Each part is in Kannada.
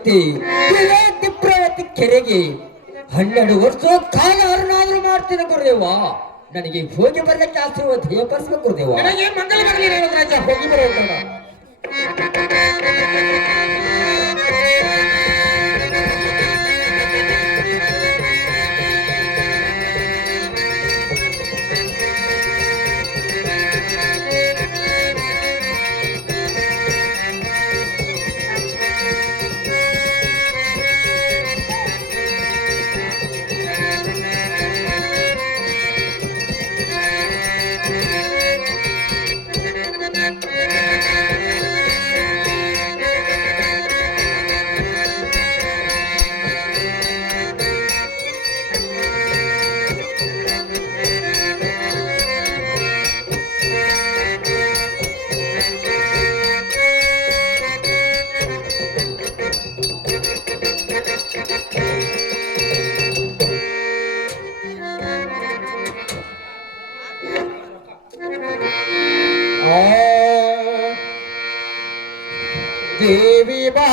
ಶಕ್ತಿ ತಿಪ್ರವತಿ ಕೆರೆಗೆ 12 ವರ್ಷ ಕಾಲ ಅರುಣಾದ್ರೂ ಮಾಡ್ತೀನಿ ಗುರುದೇವ. ನನಗೆ ಹೋಗಿ ಬರ್ಲಿಕ್ಕೆ ಆಶೀರ್ವಾದ ಪಡಿಸ್ಬೇಕು ಗುರುದೇವ. ನನಗೆ ಮಂಗಲ ಬರಲಿ ರಾಜ, ಹೋಗಿ ಬರೋಣ. ದೇವಿ ಬಾ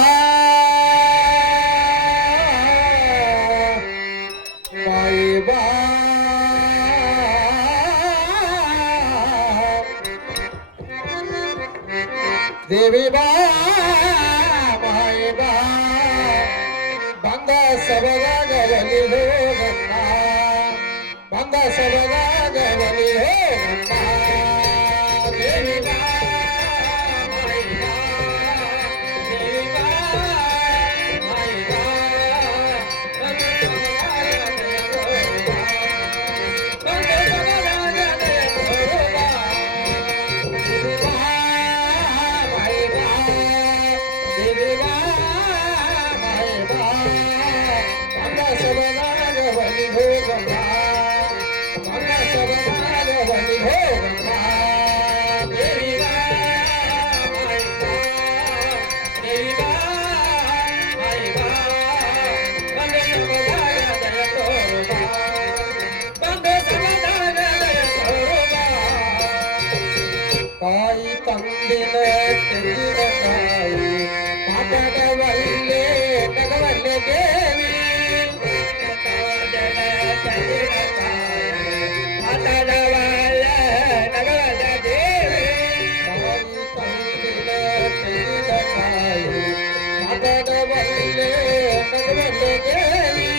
ಮಾಯಿ ಬಾ ದೇವಿ ಬಾ ಮಾಯಿ ಬಾ ಬಂದ ಸಬದಾಗ ಬಲಿ ಹೋಗಣ್ಣ, ಬಂದ ಸಬದಾಗ ಬಲಿ ಹೋಗಣ್ಣ. ದೇವಿ ಬಾ ಕಾಯಿ ತಂದಿನ ತೆಂಗಿನಕಾಯಿ ಮಾತಾಡವಲ್ಲೆ ನಗವಲ್ಲೆ ದೇವಿ, ಮಾತಾಡವಲ್ಲೆ ನಗವಲ್ಲೆ ದೇವಿ. ಕಾಯಿ ತಂದಿನ ತೆಂಗಿನಕಾಯಿ ಮಾತಾಡವಲ್ಲೆ ನಗವಲ್ಲೆ ದೇವಿ.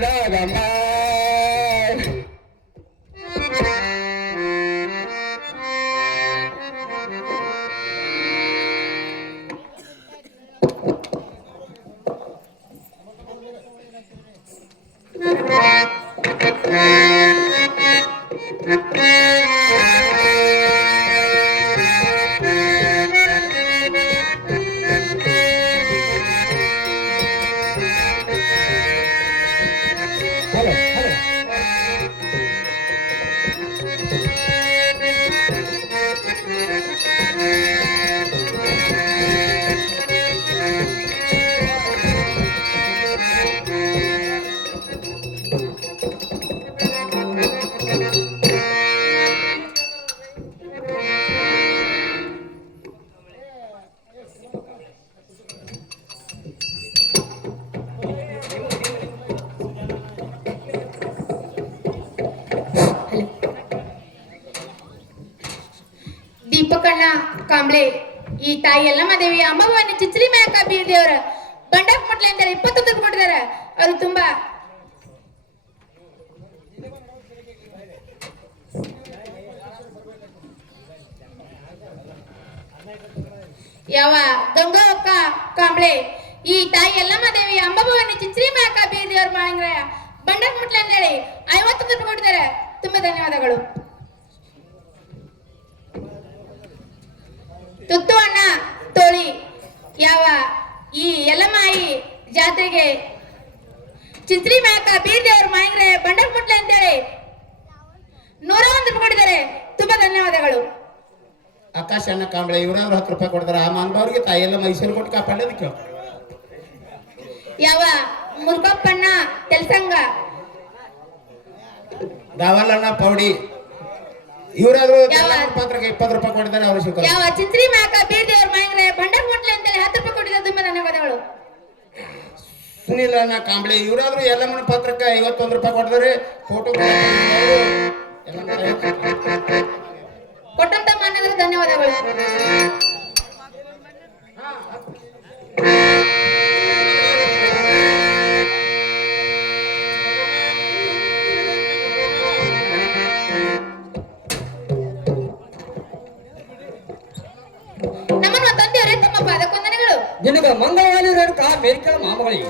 ಮದಗಮ್ಮ ಹಲೋ ಹಲೋ ದೀಪಕಣ್ಣ ಕಾಂಬ್ಳೆ ಈ ತಾಯಿ ಎಲ್ಲಮ್ಮ ದೇವಿ ಅಮ್ಮಭವಾನಿ ಚಿಚ್ಚಲಿ ಮ್ಯಾಕ ಬೀರ್ ದೇವರ ಬಂಡಾಕ್ ಮಟ್ಲೆ ಅಂತಾರೆ 21 ಕೊಟ್ಟಿದ್ದಾರೆ. ಅದು ತುಂಬಾ ಯಾವ ಗಂಗಾ ಅಕ್ಕ ಕಾಂಬ್ಳೆ ಈ ತಾಯಿ ಎಲ್ಲಮ್ಮ ದೇವಿ ಅಮ್ಮಭವಾನಿ ಚಿಚ್ಚಲಿ ಮ್ಯಾಕ ಬೀರ್ ದೇವರ ಮಾಡಿದ್ರೆ ಬಂಡಾಕ್ ಮಟ್ಲೆ ಅಂತೇಳಿ 51 ರೂಪಾಯಿ ಕೊಟ್ಟಿದ್ದಾರೆ. ತುಂಬಾ ಧನ್ಯವಾದಗಳು. ತುತ್ತು ಅಣ್ಣ ತೋಳಿ ಯಾವ ಈ ಯಲ್ಲಮಾಯಿ ಜಾತ್ರೆಗೆ ಚಿಂತ್ರಿ ಮ್ಯಾಕ ಬೀರ್ ದೇವ್ರ ಮಾಯಂಗ್ರೆ ಬಂಡಕ್ ಮುಟ್ಲೆ ಅಂತೇಳಿ 101 ರೂಪಾಯಿ ಕೊಟ್ಟಿದ್ದಾರೆ. ತುಂಬಾ ಧನ್ಯವಾದಗಳು. ಆಕಾಶ ಅಣ್ಣ ಕಾಂಬಳೆ ಇವ್ರಾದ್ರು 10 ರೂಪಾಯಿ ಕೊಡ್ತಾರೆ. ಆ ಮಾನ್ಬವ್ರಿಗೆ ತಾಯಿ ಎಲ್ಲ ಮೈಸೂರು ಕೊಟ್ಟು ಕಾಪಾಡೋದಕ್ಕೆ ಯಾವ ಮುಲ್ಕಪ್ಪಣ್ಣ ತೆಲ್ಸಂಗ ದಾವಲಣ್ಣ ಪೌಡಿ ಇವರಾದ್ರು ಪಾತ್ರಕ್ಕೆ 20 ರೂಪಾಯಿ ಕೊಟ್ಟಿದ್ದಾರೆ. ಅವರು ಶಿವ ಯಾವ ಚಿಂತ್ರಿ ಮ್ಯಾಕ ಬೀರ್ ದೇವ್ರ ಮಾಯಂಗ್ರೆ ಬಂಡಕ್ ಮುಟ್ಲೆ ಅಂತೇಳಿ 10 ರೂಪಾಯಿ ಕೊಟ್ಟಿದ್ದಾರೆ. ತುಂಬಾ ಧನ್ಯವಾದಗಳು. ಸುನಿಲ್ ಅಣ್ಣ ಕಾಂಬಳೆ ಇವರಾದ್ರು ಎಲ್ಲಮ್ಮನ ಪಾತ್ರಕ್ಕೆ 51 ರೂಪಾಯಿ ಕೊಟ್ಟಿದ್ದಾರೆ. ಫೋಟೋ ಕೊಟ್ಟಂತ ಮಾನ್ಯರಿಗೆ ಧನ್ಯವಾದಗಳು. ನಮ್ಮನ್ನು ತಂದೆಯವರೇ ತಮ್ಮ ಪಾದಕೊಂದನೆಗಳು. ನಿನಗ ಮಂಗಳವಾರಿ ರೇಣುಕ ಮೇರಿಕಳ ಮಾಮಗಳಿ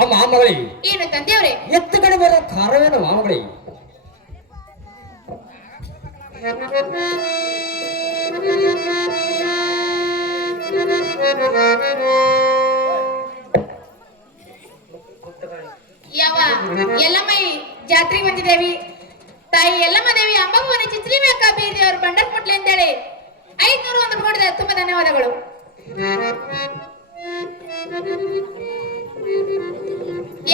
ಆ ಮಾಮಗಳಿ ಏನು ತಂದೆಯವರೇ? ಎತ್ತು ಕಡೆ ಬರೋ ಖಾರವೇನ ಮಾಮಗಳಿ ಯಾವ ಎಲ್ಲಮ್ಮೈ ಜಾತ್ರೆಗೆ ಬಂದಿದ್ದೇವಿ. ತಾಯಿ ಎಲ್ಲಮ್ಮ ದೇವಿ ಅಂಬಾಭವಾನಿ ಚಿಚ್ಚಲಿ ಮ್ಯಾಕ ಬೀರ್ ದೇವ್ರ ಬಂಡಕ್ ಮುಟ್ಲೆ ಅಂತೇಳಿ 501 ಕೊಡಿದೆ. ತುಂಬಾ ಧನ್ಯವಾದಗಳು.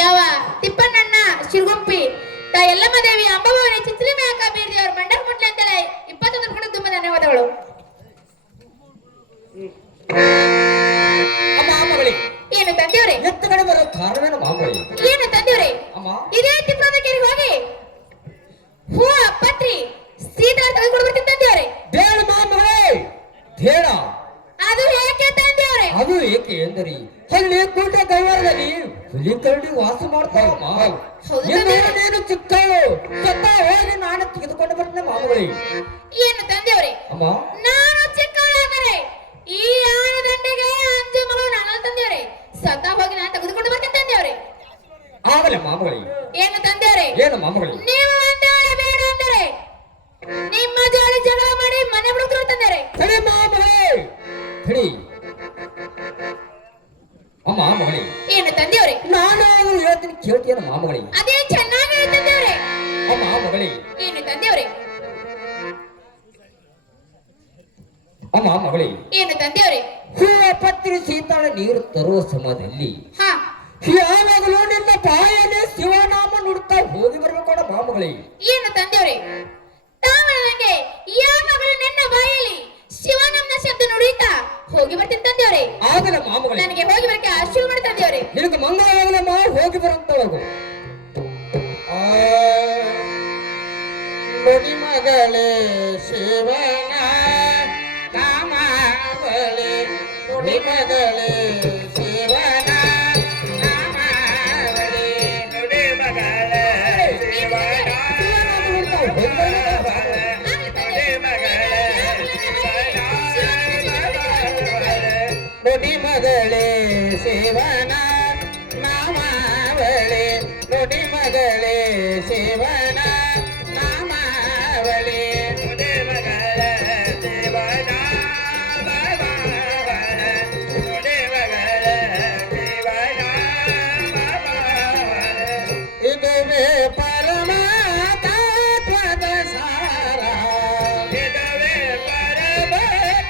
ಯಾವ ತಿಪ್ಪಣ್ಣಣ್ಣ ಶಿರ್ಗುಪ್ಪಿ ತಾಯಿ ಎಲ್ಲಮ್ಮ ದೇವಿ ಅಂಬಾಭವಾನಿ ಚಿಚ್ಚಲಿ ಮ್ಯಾಕ ಬೀರ್ ದೇವ್ರ ಬಂಡಕ್ ಮುಟ್ಲೆ ಅಂತೇಳಿ 21 ಕೊಡಿದೆ. ತುಂಬಾ ಧನ್ಯವಾದಗಳು. ಆ ಮಾಮಗಳಿ ಏನು ತಂದೆಯವರೇ? ಎತ್ತು ಕಡೆ ಬರೋ ಖಾರವೇನ ಮಾಮಗಳಿ ಏನು ತಂದೆಯವರೇ? ಅಮ್ಮ ಇದೇ ತಿಪ್ಪದ ಕೆರೆಗೆ ಹೋಗಿ ಹೂ ಪತ್ರಿ ಸೀತಾ ತೆಗೆದುಕೊಂಡು ಬರ್ತೀನಿ ತಂದೆಯವರೇ. ಬೇಡ ಮಾಮಗಳೇ ಬೇಡ. ಅದು ಏಕೆ ತಂದೆಯವರೇ? ಅದು ಏಕೆ ಎಂದರಿ ಅಲ್ಲಿ ಕೂಟ ಗೈವಾರದಲ್ಲಿ ಹುಲಿ ಕರಡಿ ವಾಸ ಮಾಡ್ತಾವಮ್ಮ. ಹೌದು ಇನ್ನು ತಂದೆಯವರೇ. ನೀನು ಚಿಕ್ಕಳು ಸತ್ತ ಹೋಗಿ ನಾನು ತೆಗೆದುಕೊಂಡು ಬರ್ತೀನಿ ಮಾಮಗಳೇ. ಏನು ತಂದೆಯವರೇ? ಅಮ್ಮ ನಾನು ಚಿಕ್ಕವಳಾದರೆ ಈ ಆನದಂಡೆಗೆ ಅಂಜು ಮಗಳು ನಾನು ತಂದೆಯವರೇ. ಸತ್ತ ಹೋಗಿ ನಾನು ತೆಗೆದುಕೊಂಡು ಬರ್ತೀನಿ ತಂದೆಯವರೇ. ಆಗಲೇ ಮಾಮಗಳೇ. ಏನು ತಂದೆಯವರೇ? ಏನು ಮಾಮಗಳೇ? ನೀವು ಒಂದೇಳೆ ಬೇಡ ಅಂದರೆ ನಿಮ್ಮ ಜೋಡಿ ಜಗಳ ಮಾಡಿ ಮನೆ ಬಿಡುತ್ತಾರೆ ತಂದೆಯವರೇ. ತಡಿ ಮಾಮಗಳೇ ತಡಿ. ಅಮ್ಮ ಮಾಮಗಳೇ ಏನು ತಂದೆಯವರೇ? ನಾನು ಹೇಳ್ತೀನಿ ಕೇಳ್ತೀಯನ ಮಾಮಗಳೇ. ಅದೇ ಚೆನ್ನಾಗಿ ತಂದೆಯವರೇ. ಅಮ್ಮ ಮಗಳೇ ಏನು ತಂದೆಯವರೇ? ಅಮ್ಮ ಮಗಳೇ ಏನು ತಂದೆಯವರೇ? ಹೂವ ಪತ್ರಿ ಸೀತಾಳ ನೀರು ತರುವ ಸಮಯದಲ್ಲಿ ಹಾ ಯಾವಾಗಲೂ ನಿನ್ನ ಬಾಯಲ್ಲೇ ಶಿವನಾಮ ನುಡ್ತಾ ಹೋಗಿ ಬರ್ಬೇಕೋಣ ಮಾಮಗಳೇ. ಏನು ತಂದೆಯವರೇ? ತಾವಳದಂಗೆ ಯಾವಾಗಲೂ ನನ್ನ ಬಾಯಲ್ಲಿ ಶಿವನಂನ ಶಬ್ದ ನುಡಿಯುತ್ತಾ ಹೋಗಿ ಬರ್ತೀನಿ ತಂದೆಯವರೇ. ಆಗಲ್ಲ ಮಾಮಗಳೇ. ನನಗೆ ಹೋಗಿ ಬರಕ್ಕೆ ಆಶೀರ್ವಾದ ಮಾಡಿ ತಂದೆಯವರೇ. ನಿನಗೆ ಮಂಗಳವಾಗಲಮ್ಮ ಹೋಗಿ ಬರಂತ ಹೋಗು. ನುಡಿ ಮಗಳೇ ಶಿವನ ನಾಮಾವಳಿ ನುಡಿ ಮಗಳೇ ಶಿವನ ನಾಮಾವಳಿ ಮಗಳೇ ಶಿವನ ನಾಮಾವಳಿ ತುಡಿ ಮಗಳ ಶಿವನ ನಾಮಾವಳಿ ತುಡಿ ಮಗಳ ಶಿವನ ನಾಮಾವಳಿ ಇದುವೇ ಪರಮ ತತ್ವದ ಸಾರ ಇದುವೇ ಪರಮ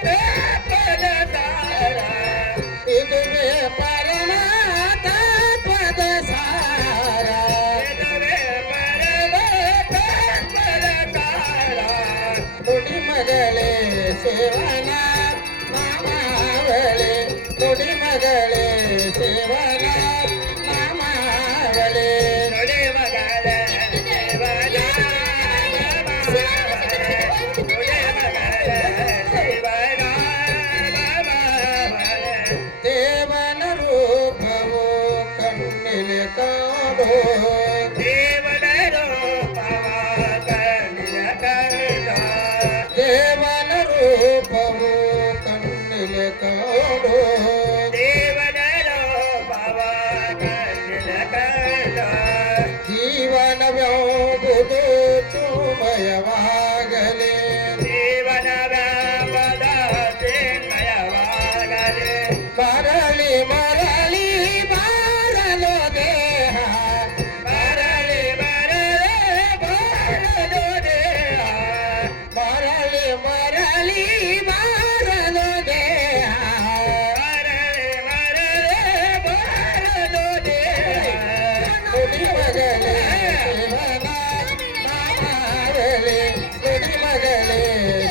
ತತ್ವದ ಸಾರ ಇದುವೇ ಪರಮ ತತ್ವದ ಸಾರ ಇದುವೇ ಪರಮ ತತ್ವದ ಸಾರ ತುಡಿ ಮಗಳೇ ಶಿವನ ನಾಮಾವಳಿ ತುಡಿ ಮಗಳೇ ಶಿವನ ನಾಮಾವಳಿ ತುಡಿ ಮಗಳ ಶಿವನ ದೇವನ ರೂಪವು ಕಣ್ಣಿನ ಕಾಡು ದೇವನ ರೂಪವ ಕಣ್ಣಿನ ಕಾಡು ದೇವನ ರೂಪವು ಕಣ್ಣಿನ ಕಾಡು ದೇವನ ರೂಪವ ಕಣ್ಣಿನ ಕಾಡು ಜೀವನವೆಂಬುದು ಚುಮಯವಾಗಲಿ ಜೀವನವೆಂಬುದ ಚಿನ್ಮಯವಾಗಲಿ ಮರಳಿ ಮರಳಿ ಬಾರಲು ದೇಹ ಮರಳಿ ಮರಳಿ ಬಾರಲು ದೇಹ ಮರಳಿ ಮರಳಿ ಬಾರಲು ದೇಹ ಮರಳಿ ಮರಳಿ ಬಾರಲು ದೇಹ ತುಡಿ ಮಗಳೇ ಶಿವನ ನಾಮಾವಳಿ ತುಡಿ ಮಗಳೇ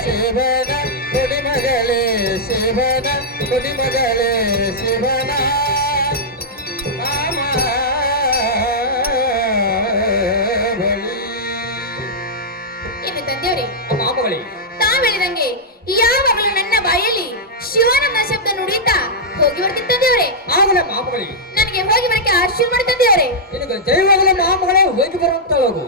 ಶಿವನ ತುಡಿ ಮಗಳೇ ಶಿವನ ತುಡಿ ಮಗಳೇ ಶಿವನ ನಾಮಾವಳಿ ಏನು ತಂದೆಯವರೇ ಮಾಮಗಳೇ ತಾವ್ ಹೇಳಿದಂಗೆ ಯಾವಾಗಲೂ ನನ್ನ ಬಾಯಲ್ಲಿ ಶಿವನನ್ನ ಶಬ್ದ ನುಡಿಯುತ್ತಾ ಹೋಗಿ ಬರ್ತೀನಿ ತಂದೆಯವರೇ ಆಗಲೇ ಮಾಮಗಳೇ ನನಗೆ ಹೋಗಿ ಬರಕ್ಕೆ ಆಶೀರ್ವಾದ ಮಾಡಿ ತಂದೆಯವರೇ ನಿನಗೆ ದೈವಗಳ ಮಾಮಗಳೇ ಹೋಗಿ ಬರುವಂತ ಹೋಗು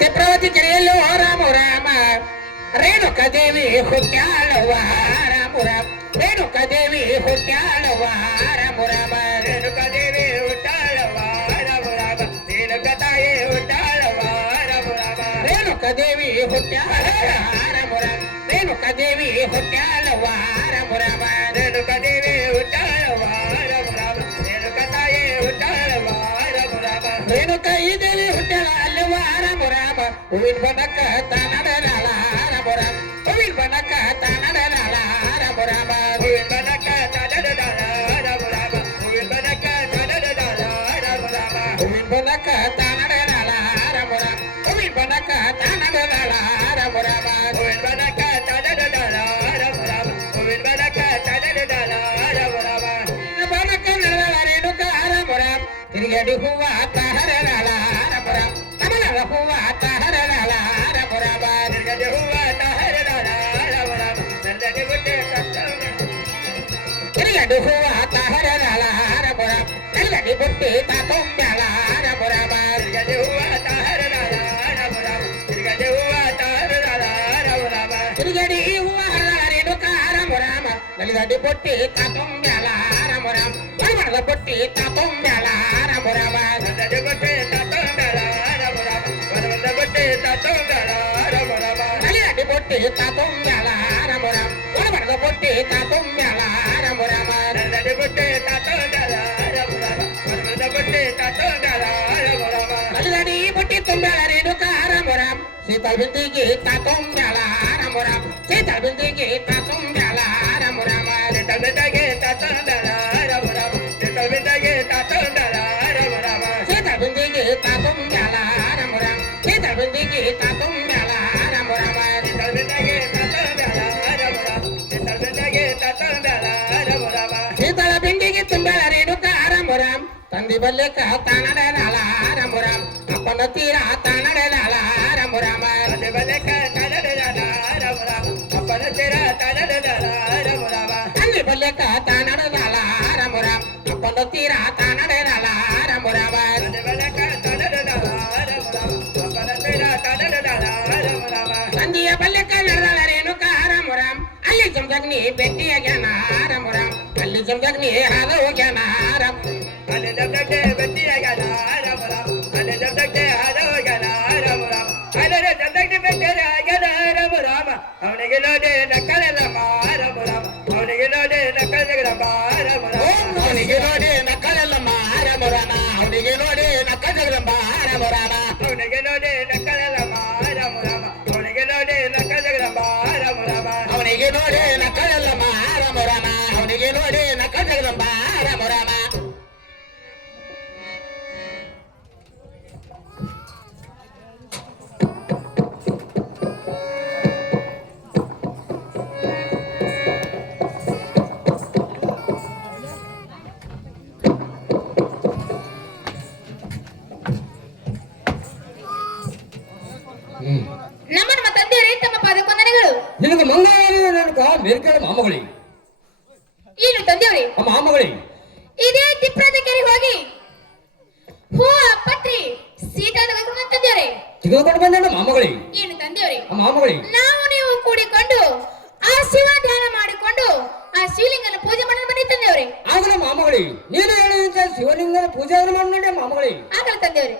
ತಿಪ್ರವತಿ ಕೆರೆಯಲ್ಲೂ ರಾಮ ರಾಮ ರೇಣುಕಾ ದೇವಿ ಹುಟ್ಟ್ಯಾಳವ್ವ ರಾಮ ರಾಮ ರೇಣುಕಾ ದೇವಿ ಹುಟ್ಟ್ಯಾಳವ್ವ ರಾಮ ರಾಮ ರೇಣುಕಾ ದೇವಿ ಹುಟ್ಟ್ಯಾಳವ್ವ ರಾಮ ರಾಮ ರೇಣುಕಾ ತಾಯಿ ಹುಟ್ಟ್ಯಾಳವ್ವ ರಾಮ ರಾಮ ರೇಣುಕಾ ದೇವಿ ಹುಟ್ಟ್ಯಾಳ ರಾಮ ರಾಮ ರೇಣುಕಾ ದೇವಿ ಹುಟ್ಟ್ಯಾಳವ್ವ ರಾಮ ರಾಮ ರೇಣುಕಾ ದೇವಿ ಹುಟ್ಟ್ಯಾಳವ್ವ ರಾಮ ರಾಮ ರೇಣುಕಾ ತಾಯಿ ಹುಟ್ಟ್ಯಾಳವ್ವ ರಾಮ ರಾಮ ರೇಣುಕಾ ಈ ದೇವಿ ಹುಟ್ಟ್ಯಾಳ ಅಲ್ಲವ್ವ ರಾಮ ರಾಮ ಹೂವಿನ ಬನಕ ತಾನಡಲಾಳ ರಾಮ ರಾಮ ಹೂವಿನ ಬನಕ ತಾನಡಲಾಳ ರಾಮ ರಾಮ ಹೂವಿನ ಬನಕ ತಾನಡಲಾಳ ರಾಮ ರಾಮ ಹೂವಿನ ಬನಕ ತಾನಡಲಾಳ ರಾಮ ರಾಮ ಹೂವಿನ ಬನಕ ತಾನಡಲಾಳ ರಾಮ ರಾಮ ಹೂವಿನ ಬನಕ ತಾನಡಲಾಳ ರಾಮ ರಾಮ ಹೂವಿನ ಬನಕ ತಾನಡಲಾಳ ರಾಮ ರಾಮ ಹೂವಿನ ಬನಕ ತಾನಡಲಾಳ ರಾಮ ರಾಮ ಬನಕ ನಡಲಾಳ ರೇಣುಕಾ ರಾಮ ರಾಮ ತಿರುಗಡಿ ಹೂವ ತಾಹರಲಾಳ ರಾಮ ರಾಮ ಕಮಲದ ಹೂವ ತಾಹರಲಾಳ ರಾಮ ರಾಮ ತಿರುಗಡಿ ಹೂವ ತಾಹರಲಾಳ ರಾಮ ರಾಮ ನಂದಡಿ ಗುಡ್ಡೆ ತಿರುಗಡಿ ಹೂವ ತಾಹರಲಾಳ ರಾಮ ರಾಮ ನಲ್ಲಡಿ ಬುಟ್ಟಿ ತಾತೊಂಬ್ಯಾಳ ರಾಮ ರಾಮ ತಿರುಗಡಿ ಹೂವ ತಾಹರಲಾಳ ರಾಮ ರಾಮ ತಿರುಗಡಿ ಹೂವ ತಾಹರಲಾಳ ರಾಮ ರಾಮ ತಿರುಗಡಿ ಹೂವ ಹರಲಾಳ ರೇಣುಕಾ ರಾಮ ರಾಮ ನಲ್ಲಡಿ ಬುಟ್ಟಿ ತಾತೊಂಬ್ಯಾಳ ರಾಮ ರಾಮ ಬಡಬಡದ ಬುಟ್ಟಿ ತಾತೊಂಬ್ಯಾಳ ರಾಮ ರಾಮ ನಲ್ಲಡಿ ಬುಟ್ಟಿ ತಾತೊಂಬ್ಯಾಳ ರಾಮ ರಾಮ ಬಡಬಡದ ಬುಟ್ಟಿ ತಾತೊಂಬ್ಯಾಳ ರಾಮ ರಾಮ ನಲ್ಲಡಿ ಬುಟ್ಟಿ ತಾತೊಂಬ್ಯಾಳ ರಾಮ ರಾಮ ಬಡಬಡದ ಬುಟ್ಟಿ ತಾತೊಂಬ್ಯಾಳ ರಾಮ ರಾಮ ನಲ್ಲಡಿ ಬುಟ್ಟಿ ತಾತೊಂಬ್ಯಾಳ ರಾಮ ರಾಮ ಬಡಬಡದ ಬುಟ್ಟಿ ತಾತೊಂಬ್ಯಾಳ ರಾಮ ರಾಮ ನಲ್ಲಡಿ ಬುಟ್ಟಿ ತುಂಬ್ಯಾಳ ರೇಣುಕಾ ರಾಮ ರಾಮ ಸೀತಲ್ ಬಿಂದಿಗೆ ತಾತೊಂಬ್ಯಾಳ ರಾಮ ರಾಮ ಸೀತಲ್ ಬಿಂದಿಗೆ ತಾತೊಂಬ್ಯಾಳ ರಾಮ ರಾಮ ಸೀತಲ್ ಬಿಂದಿಗೆ ತಾತೊಂಬ್ಯಾಳ ರಾಮ ರಾಮ ಸೀತಲ್ ಬಿಂದಿಗೆ ತಾತೊಂಬ್ಯಾಳ ರಾಮ ರಾಮ ಸೀತಲ್ ಬಿಂದಿಗೆ ತಾತೊಂಬ್ಯಾಳ ರಾಮ ರಾಮ ಸೀತಲ್ ಬಿಂದಿಗೆ ನಂದಿ ಬಲ್ಲೆಕ ತಾನಡಲಾಲ ರಮುರಾಮ ಅಪ್ಪನ ತೀರ ತಾನಡಲಾಲ ರಮುರಾಮ ನಂದಿ ಬಲ್ಲೆಕ ತಾನಡಲಾಲ ರಮುರಾಮ ಅಪ್ಪನ ತೀರ ತಾನಡಲಾಲ ರಮುರಾಮ ನಂದಿ ಬಲ್ಲೆಕ ತಾನಡಲಾಲ ರಮುರಾಮ ಅಪ್ಪನ ತೀರ ತಾನಡಲಾಲ ರಮುರಾಮ ನಂದಿ ಬಲ್ಲೆಕ ತಾನಡಲಾಲ ರಮುರಾಮ ಅಪ್ಪನ ತೀರ ತಾನಡಲಾಲ ರಮುರಾಮ ನಂದಿಯ ಬಲ್ಲೆಕ ನಡೆದಳ ರೇಣುಕ ರಮುರಾಮ ಅಲ್ಲಿ ಜಮದಗ್ನಿ ಬೆಟ್ಟಿಯಾಗ್ಯಾನ ರಮುರಾಮ ಅಲ್ಲಿ ಜಮದಗ್ನಿ ಹಾದ ಹೋಗ್ಯಾನ ರಾಮ ಅಲ್ಲಿ ಜಮದಗ್ನಿ ಬೆಟ್ಟಿಯಾಗ್ಯಾನ ರಮುರಾಮ ಅಲ್ಲಿ ಜಮದಗ್ನಿ ಹಾದ ಹೋಗ್ಯಾನ ರಮುರಾಮ ಅಲ್ಲರ ಜಮದಗ್ನಿ ಬೆಟ್ಟಿಯಾಗ್ಯಾನ ರಮುರಾಮ ಅವನಿಗೆ ನೋಡಿ ನಕ್ಕಳೆಲ್ಲ ರಮುರಾಮ ಅವನಿಗೆ ನೋಡಿ ನಕ್ಕಳೆಲ್ಲ ರಮುರಾಮ ಅವನಿಗೆ ನೋಡಿ ನಕ್ಕಳೆಲ್ಲ ರಮುರಾಮ ಅವನಿಗೆ ನೋಡಿ ನಕ್ಕಳೆಲ್ಲ ರಮುರಾಮ ಅವನಿಗೆ ನೋಡಿ ನಕ್ಕಳೆಲ್ಲ ರಮುರಾಮ ಅವನಿಗೆ ನೋಡಿ ನಕ್ಕಳೆಲ್ಲ ರಮುರಾಮ ಅವನಿಗೆ ನೋಡಿ ನಕ್ಕಳೆಲ್ಲ ರಮುರಾಮ ಅವನಿಗೆ ನೋಡಿ ನಕ್ಕಳೆಲ್ಲ ರಮುರಾಮ ನಮ್ಮ ತಂದೆಯವರೇ ತಮ್ಮ ಪಾದಕೊಂದನೆಗಳು. ನಿನಗೆ ಮಂಗಳವಾರ ನನಕ ಮೇಲ್ಕೇಳ ಮಾಮಗಳಿ ಏನು ತಂದೆಯವರೇ? ಮಾಮಗಳಿ ಇದೇ ತಿಪ್ರದ ಕೆರೆಗೆ ಹೋಗಿ ಹೂ ಪತ್ರಿ ಸೀತಾ ತಗೊಂಡು ತಂದೆಯವರೇ ತೆಗೆದುಕೊಂಡು ಬಂದ ಮಾಮಗಳಿ. ಏನು ತಂದೆಯವರೇ? ಮಾಮಗಳಿ ನಾವು ನೀವು ಕೂಡಿಕೊಂಡು ಆ ಶಿವ ಧ್ಯಾನ ಮಾಡಿಕೊಂಡು ಆ ಶಿವಲಿಂಗನ ಪೂಜೆ ಮಾಡಿ ಬನ್ನಿ ತಂದೆಯವರೇ. ಆಗಲ ಮಾಮಗಳಿ, ನೀನು ಹೇಳಿದಂತೆ ಶಿವಲಿಂಗನ ಪೂಜೆಯನ್ನು ಮಾಡಿ ಮಾಮಗಳಿ. ಆಗಲ್ಲ ತಂದೆಯವರೇ.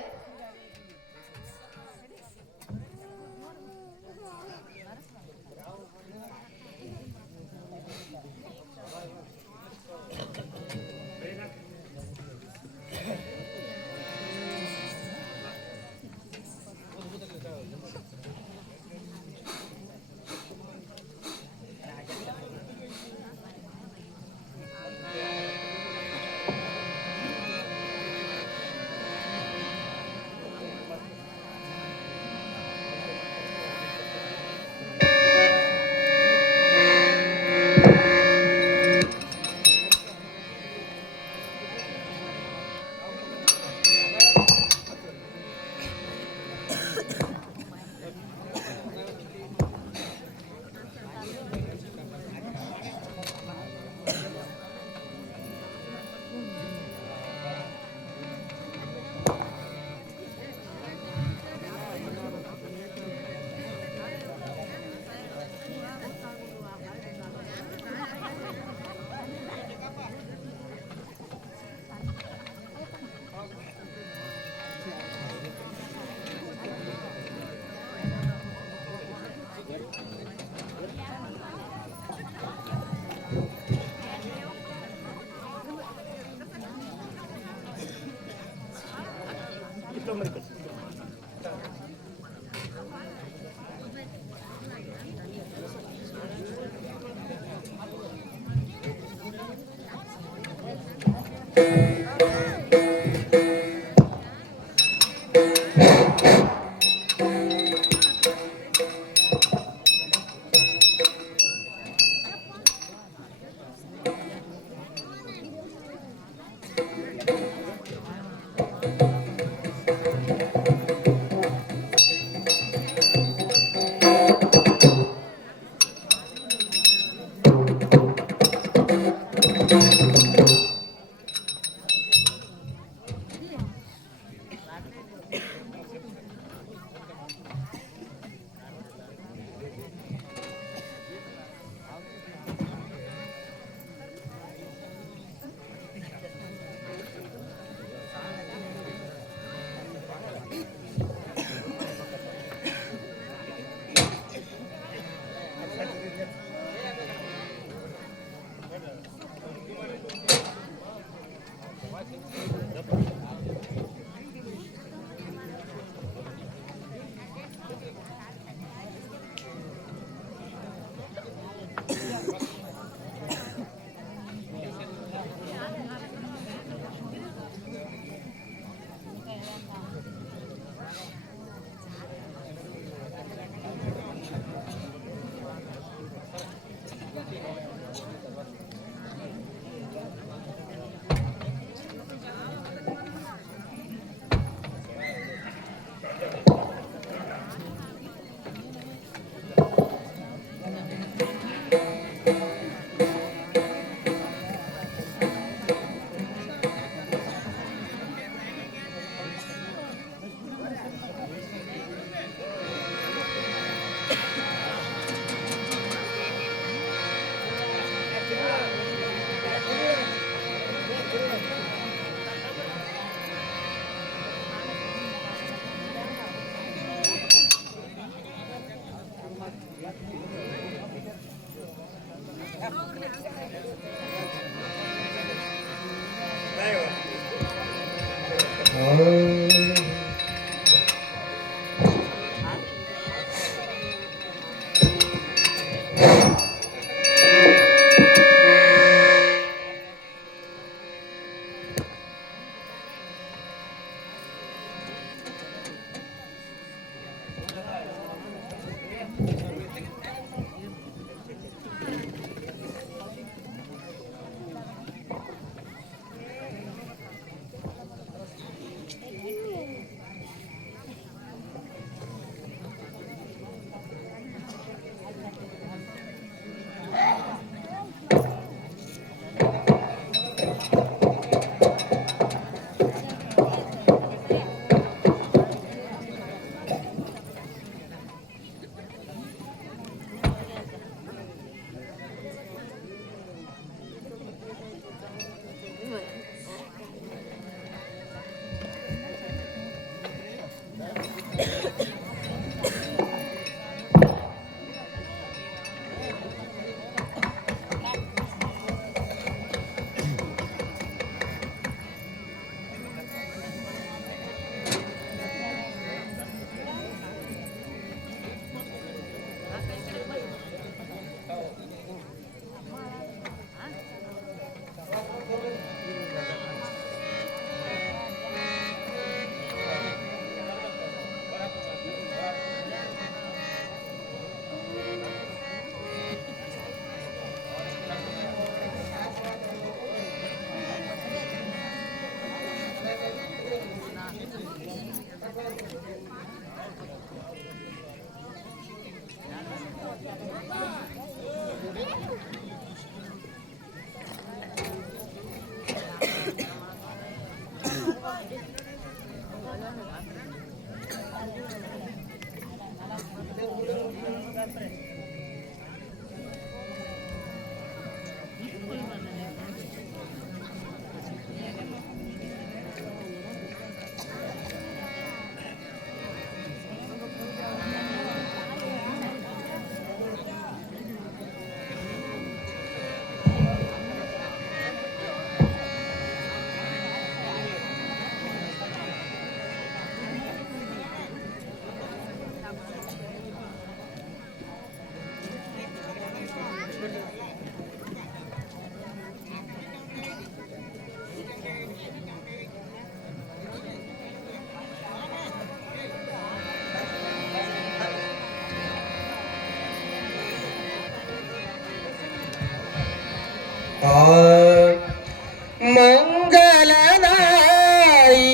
ಮಂಗಲದಾಯಿ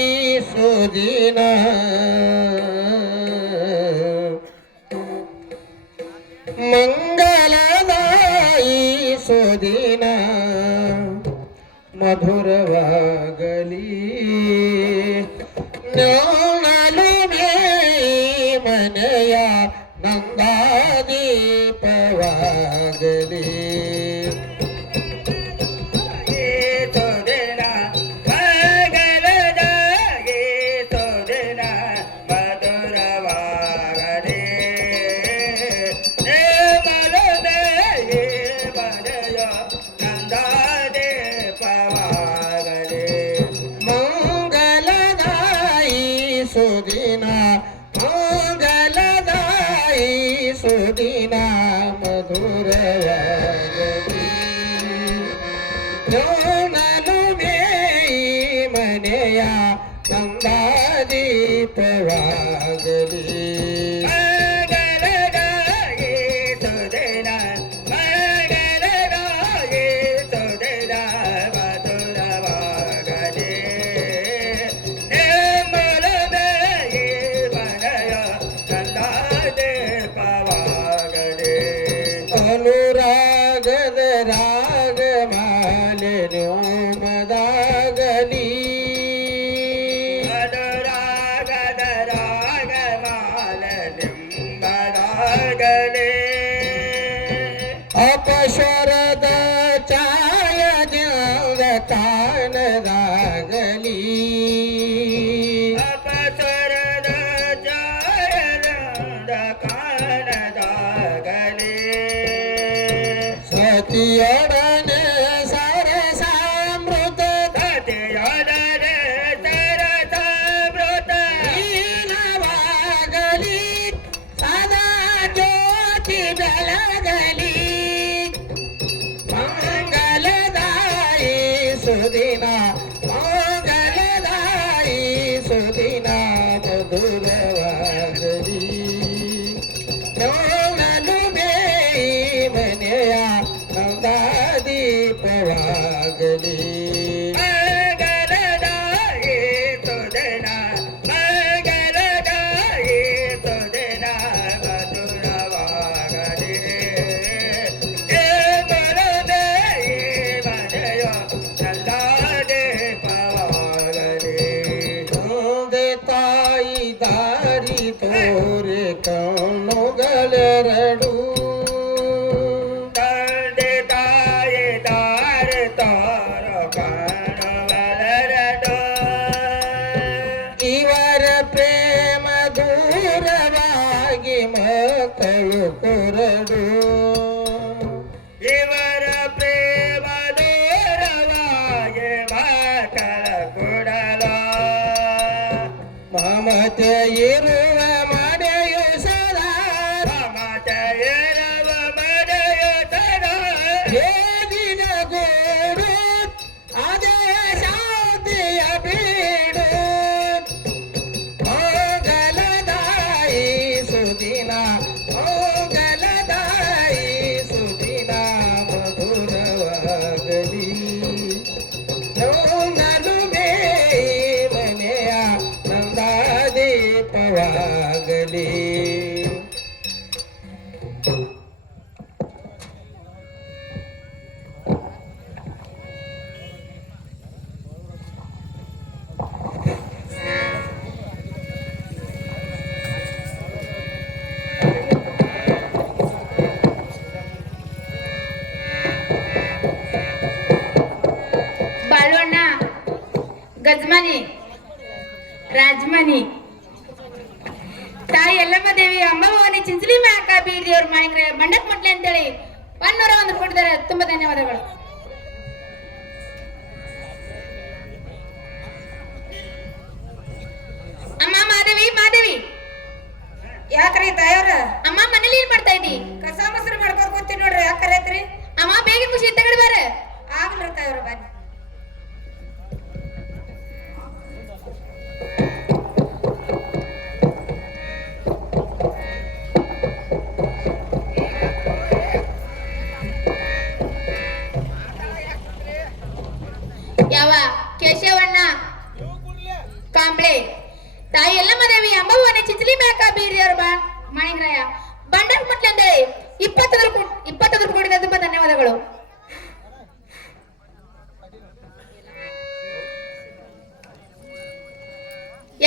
ಸುದಿನ ಮಂಗಲದಾಯಿ ಸುದಿನ ಮಧುರವಾಗಲಿ ಜ್ಞಾನಲು ಮನೆಯ ನಂದಾದೀಪವಾಗಲಿ ಸುದಿನ ಮಂಗಲದಾಯಿ ಸುದಿನ ಮಧುರವಾಗಲಿ ಜೋನಲು ಮೇಯಿ ಮನೆಯ ನಂದಾದೀಪವಾಗಲಿ ಅನುರಾಗದ ರಾಗಮಾಲೆ ನ್ಯೋಮದಾಗಲಿ ಅನುರಾಗದ ರಾಗಮಾಲೆ ನಿಂಬದಾಗಲಿ ಅಪಸ್ವರದ ಛಾಯದ ಕಾನದಾಗಲಿ ಅಪಸ್ವರದ ಛಾಯದ ಕಾನದಾಗಲಿ ಸತಿಯೊಡನೆ ಸರಸಾಮೃತ ಸತಿಯೊಡನೆ ಸರಸಾಮೃತ ಲೀಲವಾಗಲಿ ಸದಾ ಜ್ಯೋತಿ ಬೆಳಗಲಿ ಮಧುರವಾಗಲಿ ನಾನು ಬೇಯಿ ಮನೆಯ ದೀಪವಾಗಲಿ ತೋರೆ ಕಣ್ಣುಗಳೆರಡು ತಂದೆ ತಾಯಿ ದಾರ ತಾರ ಕಣ್ಣುಗಳೆರಡು ಇವರ ಪ್ರೇಮ ದೂರವಾಗಿ ಮಕ್ಕಳು ಕೊರಡು ಇವರ ಪ್ರೇಮ ದೂರವಾಗಿ ಮಕ್ಕಳ ಕೊಡಲ ಮಮತೆ ಇರುವ ಮನೆಯು ಸದಾ ಮಮತೆ ಇರುವ ಮನೆಯು ಸದಾ ಹೇಗಿನ ಗೋಡು ಅದೇ ಶಾಂತಿಯ ಬೀಡು ಮಂಗಲದಾಯಿ ಸುದಿನ ಮಂಗಲದಾಯಿ ಸುದಿನ ಮಧುರವಾಗಲಿ ನಾನು ಮನೆಯ ದೀಪವಾಗಲಿ ಬಾಳವಣ್ಣ ಗಜಮಾನಿ ರಾಜಮಾನಿ ತಾಯಿ ಯಲ್ಲಮ್ಮ ದೇವಿ ಅಂಬಾಭವಾನಿ ಚಿಂಚಲಿ ಮ್ಯಾಕ ಬೀರ್ ದೇವ್ರ ಮಾಯಿಗ್ರೆ ಬಂಡಕ್ ಮುಟ್ಲಿ ಅಂತೇಳಿ 101 ಕೊಟ್ಟಿದ್ದಾರೆ. ತುಂಬಾ ಧನ್ಯವಾದಗಳು. ಅಮ್ಮ ಮಾದೇವಿ ಮಾದೇವಿ ಯಾಕ್ರಿ ತಾಯವ್ರ ಅಮ್ಮ ಮನೇಲಿ ಏನ್ ಮಾಡ್ತಾ ಇದ್ದಿ? ಕಸ ಮೊಸರು ಮಾಡ್ಕೊಂಡ್ ಕೂತೀನಿ ನೋಡ್ರಿ. ಯಾಕರೆ ಐತ್ರಿ? ಅಮ್ಮ ಬೇಗ ಖುಷಿ ತಗಡ್ ಬಾರ. ಆಗ್ಲಿ ತಾಯವ್ರ ಬನ್ನಿ. ಯಾವ ಕೇಶವಣ್ಣ ಕಾಂಬ್ಳೆ ತಾಯಿ ಯಲ್ಲಮ್ಮ ದೇವಿ ಅಂಬಾಭವಾನಿ ಚಿಂಚಲಿ ಮ್ಯಾಕ ಬೀರ್ ದೇವ್ರ ಮಾಣಿಗ್ರಾಯ ಬಂಡಕ್ ಮುಟ್ಲಿ ಅಂತೇಳಿ 20 ಕೊಟ್ಟಿದೆ. ತುಂಬಾ ಧನ್ಯವಾದಗಳು.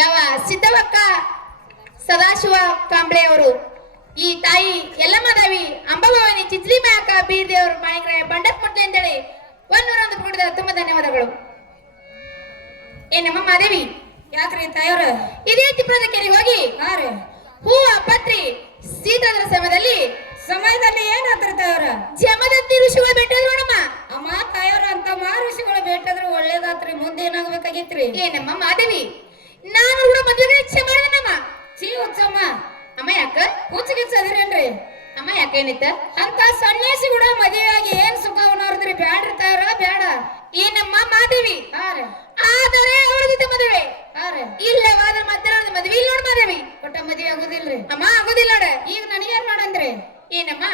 ಯಾವ ಸಿದ್ದವಕ್ಕ ಸದಾಶಿವ ಕಾಂಬ್ಳೆ ಅವರು ಈ ತಾಯಿ ಯಲ್ಲಮ್ಮ ದೇವಿ ಅಂಬಾಭವಾನಿ ಚಿಂಚಲಿ ಮ್ಯಾಕ ಬೀರ್ ದೇವ್ರ ಮಾಣಿಗ್ರಾಯ ಬಂಡಕ್ ಮುಟ್ಲಿ ಅಂತೇಳಿ 101 ಕೊಟ್ಟಿದೆ. ತುಂಬಾ ಧನ್ಯವಾದಗಳು. ಏನಮ್ಮ ಮಾದೇವಿ ಯಾಕ್ರಿ ತಾಯವ್ರ? ಇದೇ ತಿಪ್ಪರದ ಕೆರೆಗೆ ಹೋಗಿ ಹಾ ರೀ. ಹೂವ ಪತ್ರಿ ಸೀತಾದ್ರ ಸಮಯದಲ್ಲಿ ಏನಾತ್ರಿ ತಾಯವ್ರ? ಜಮದತ್ತಿ ಋಷಿಗಳು ಭೇಟಿಯಾದ್ರು ನೋಡಮ್ಮ. ಅಮ್ಮ ತಾಯವ್ರ ಅಂತ ಮಹರ್ಷಿಗಳು ಭೇಟಿಯಾದ್ರೆ ಒಳ್ಳೇದಾತ್ರಿ. ಮುಂದೆ ಏನಾಗ್ಬೇಕಾಗಿತ್ರಿ? ಏನಮ್ಮ ಮಾದೇವಿ ನಾನು ಕೂಡ ಮದುವೆಗೆ ಇಚ್ಛೆ ಮಾಡಿದೆನಮ್ಮ. ಚೀ ಹುಚ್ಚಮ್ಮ. ಅಮ್ಮ ಯಾಕ ಹುಚ್ಚಿಗಿಚ್ಚದ್ರೇನ್ರಿ? ಅಮ್ಮ ಯಾಕ ಏನಿತ್ತ? ಅಂತ ಸನ್ಯಾಸಿ ಕೂಡ ಮದುವೆಯಾಗಿ ಏನ್ ಸುಖ ಉಣೋರ್ದ್ರಿ? ಬ್ಯಾಡ್ರಿ ತಾಯವ್ರ ಬ್ಯಾಡ. ಏನಮ್ಮ ಮಾದೇವಿ ಹಾ ರೀ. ಆದರೆ ಅವಳ ಜೊತೆ ಮದುವೆ ಹಾ ರೀ. ಇಲ್ಲವಾದ ಮತ್ತೆ ಮದುವೆ ಇಲ್ಲ ನೋಡ್ ಮಾದೇವಿ. ಒಟ್ಟ ಮದುವೆ ಆಗುದಿಲ್ರಿ? ಅಮ್ಮ ಆಗೋದಿಲ್ಲ ನೋಡ. ಈಗ ನನಗೇನ್ ಮಾಡಂದ್ರಿ? ಏನಮ್ಮ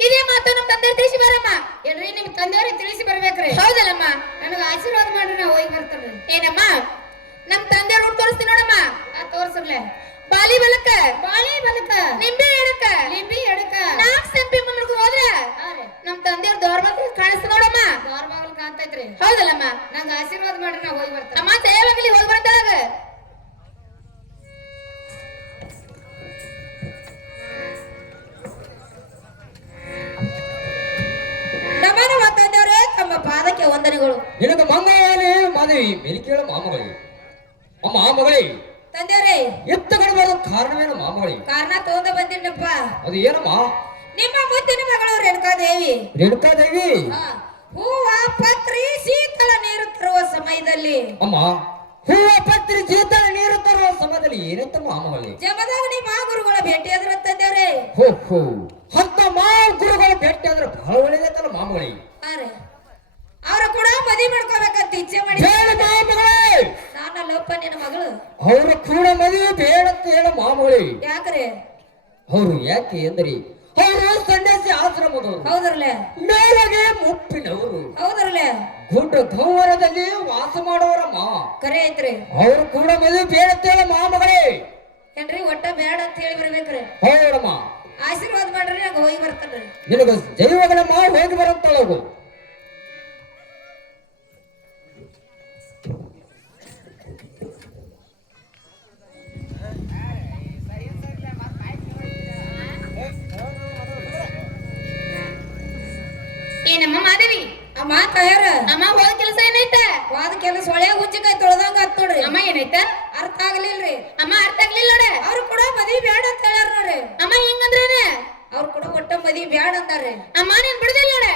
ಇದೇ ಮಾತು ನಮ್ ತಂದೆ ತಿಳಿಸಿ ಬರಮ್ಮ. ಏನ್ರಿ ನಿಮ್ ತಂದೆಯವ್ರಿಗೆ ತಿಳಿಸಿ ಬರ್ಬೇಕ್ರಿ? ಹೌದಲ್ಲಮ್ಮ. ನನಗ ಆಶೀರ್ವಾದ ಮಾಡ್ರಿ, ನಾ ಹೋಗಿ ಬರ್ತೇನೆ. ಏನಮ್ಮ ನಮ್ ತಂದೆ ರೂಟ್ ತೋರಿಸ್ತೀನಿ ನೋಡಮ್ಮ. ತೋರ್ಸರ್ಲೆ. ಬಾಲಿ ಬಲಕ ಬಾಳಿ ಬಲಕ ನಿಂಬೆ ಎಡಕ ಲಿಂಬಿ ಎಡಕ ನಾಕ್ ಸೆಂಪಿ ಮುಂದ್ಕ ಹೋದ್ರ ಹಾ ರೀ. ನಮ್ ತಂದೆಯವ್ರ ದೌರ್ಬಲ್ ಕಾಣಿಸ್ತ ನೋಡಮ್ಮ. ದ್ವಾರ ಬಾಗಿಲು ಕಾಣ್ತೈತ್ರಿ. ಹೌದಲ್ಲಮ್ಮ. ನಂಗ ಆಶೀರ್ವಾದ ಮಾಡ್ರಿ, ನಾ ಹೋಗಿ ಬರ್ತೇನೆ. ಅಮ್ಮ ದಯವಾಗಲಿ ಹೋಗಿ ಬರ್ತಾಳಾಗ. ನಮನ ತಂದೆಯವರೇ, ತಮ್ಮ ಪಾದಕ್ಕೆ ವಂದನೆಗಳು. ನಿನಗೆ ಮಂಗಳವಾನೆ ಮಾದೇವಿ ಮೇಲೆ ಕೇಳ ಮಾಮಗಳೇ. ಅಮ್ಮ ಮಗಳೇ, ತಂದೆಯವರೇ ಎತ್ತಗಡಬಾರದ ಕಾರಣವೇನು ಮಾಮಗಳೇ? ಕಾರಣ ತಗೊಂಡ ಬಂದಿನಪ್ಪ. ಅದು ಏನಮ್ಮ? ನಿಮ್ಮ ಮುದ್ದಿನ ಮಗಳು ರೇಣುಕಾದೇವಿ ರೇಣುಕಾದೇವಿ ಹೂವ ಪತ್ರಿ ಶೀತಳ ನೀರು ತರುವ ಸಮಯದಲ್ಲಿ ಅಮ್ಮ ಹೂವ ಪತ್ರಿ ಶೀತಳ ನೀರು ತರುವ ಸಮಯದಲ್ಲಿ ಏನಂತ ಮಾಮಗಳೇ? ಜಮದಾಗ ನಿಮ್ಮ ಗುರುಗಳ ಭೇಟಿಯಾದ್ರ ತಂದೆಯವರೇ. ಹೋ ಹೋ ಅಂತ ಗುರುಗಳ ಭೇಟಿ ಆದ್ರೆ ಬಹಳ ಒಳ್ಳೇದೈತಲ್ಲ ಮಾಮಗಳೇ. ಅವ್ರ ಕೂಡ ಮದುವೆ ಮಾಡ್ಕೋಬೇಕಂತ ಇಚ್ಛೆ ಮಾಡಿ ಹೇಳು ಮಾಮಗಳೇ. ನಾನಲ್ಲ ಅಲ್ಲಪ್ಪ ನಿನ್ನ ಮಗಳು ಅವ್ರ ಕೂಡ ಮದುವೆ ಬೇಡ ಅಂತ ಹೇಳ ಮಾಮಗಳೇ. ಯಾಕ್ರೆ ಅವರು ಯಾಕೆ ಎಂದರೆ ಅವರು ಸನ್ಯಾಸಿ ಆಶ್ರಮದವರು, ಹೌದ್ರಲ್ಲೇ ಮೇಲೆಗೆ ಮುಪ್ಪಿನವರು, ಹೌದ್ರಲ್ಲೇ ಗುಡ್ಡ ಗೌರದಲ್ಲಿ ವಾಸ ಮಾಡೋರಮ್ಮ. ಕರೆ ಐತ್ರಿ. ಅವರು ಕೂಡ ಮದುವೆ ಬೇಡ ಅಂತ ಹೇಳ ಮಾಮಗಳೇ. ಏನ್ರಿ ಒಟ್ಟ ಬೇಡ ಅಂತ ಹೇಳಿ ಬರ್ಬೇಕ್ರಿ. ಹೌದಮ್ಮ, ಆಶೀರ್ವಾದ ಮಾಡ್ರಿ ನಂಗೆ ಹೋಗಿ ಬರ್ತಾನ್ರಿ. ನಿನಗ ದೈವಗಳಮ್ಮ ಹೋಗಿ ಬರಂತಳಗು. ಏನಮ್ಮ ಮಾದೇವಿ? ಅಮ್ಮ ತಯಾರ ಅಮ್ಮ ಹೋದ ಕೆಲಸ ಏನೈತ? ವಾದ ಕೆಲಸ ಒಳ್ಳೆ ಹುಚ್ಚಿಕಾಯಿ ತೊಳ್ದಂಗ ಆತ್ ನೋಡ್ರಿ. ಅಮ್ಮ ಏನೈತ? ಅರ್ಥ ಆಗ್ಲಿಲ್ರಿ. ಅಮ್ಮ ಅರ್ಥ ಆಗ್ಲಿಲ್ಲ ನೋಡ. ಅವ್ರು ಕೂಡ ಮದ್ವಿ ಬ್ಯಾಡ ಅಂತ ಹೇಳ್ಯಾರ ನೋಡ್ರಿ. ಅಮ್ಮ ಹಿಂಗಂದ್ರೇನ? ಅವ್ರು ಕೂಡ ಒಟ್ಟ ಮದ್ವಿ ಬ್ಯಾಡ ಅಂತಾರ್ರಿ. ಅಮ್ಮ ನೀನ್ ಬಿಡುದಿಲ್ಲ ನೋಡ.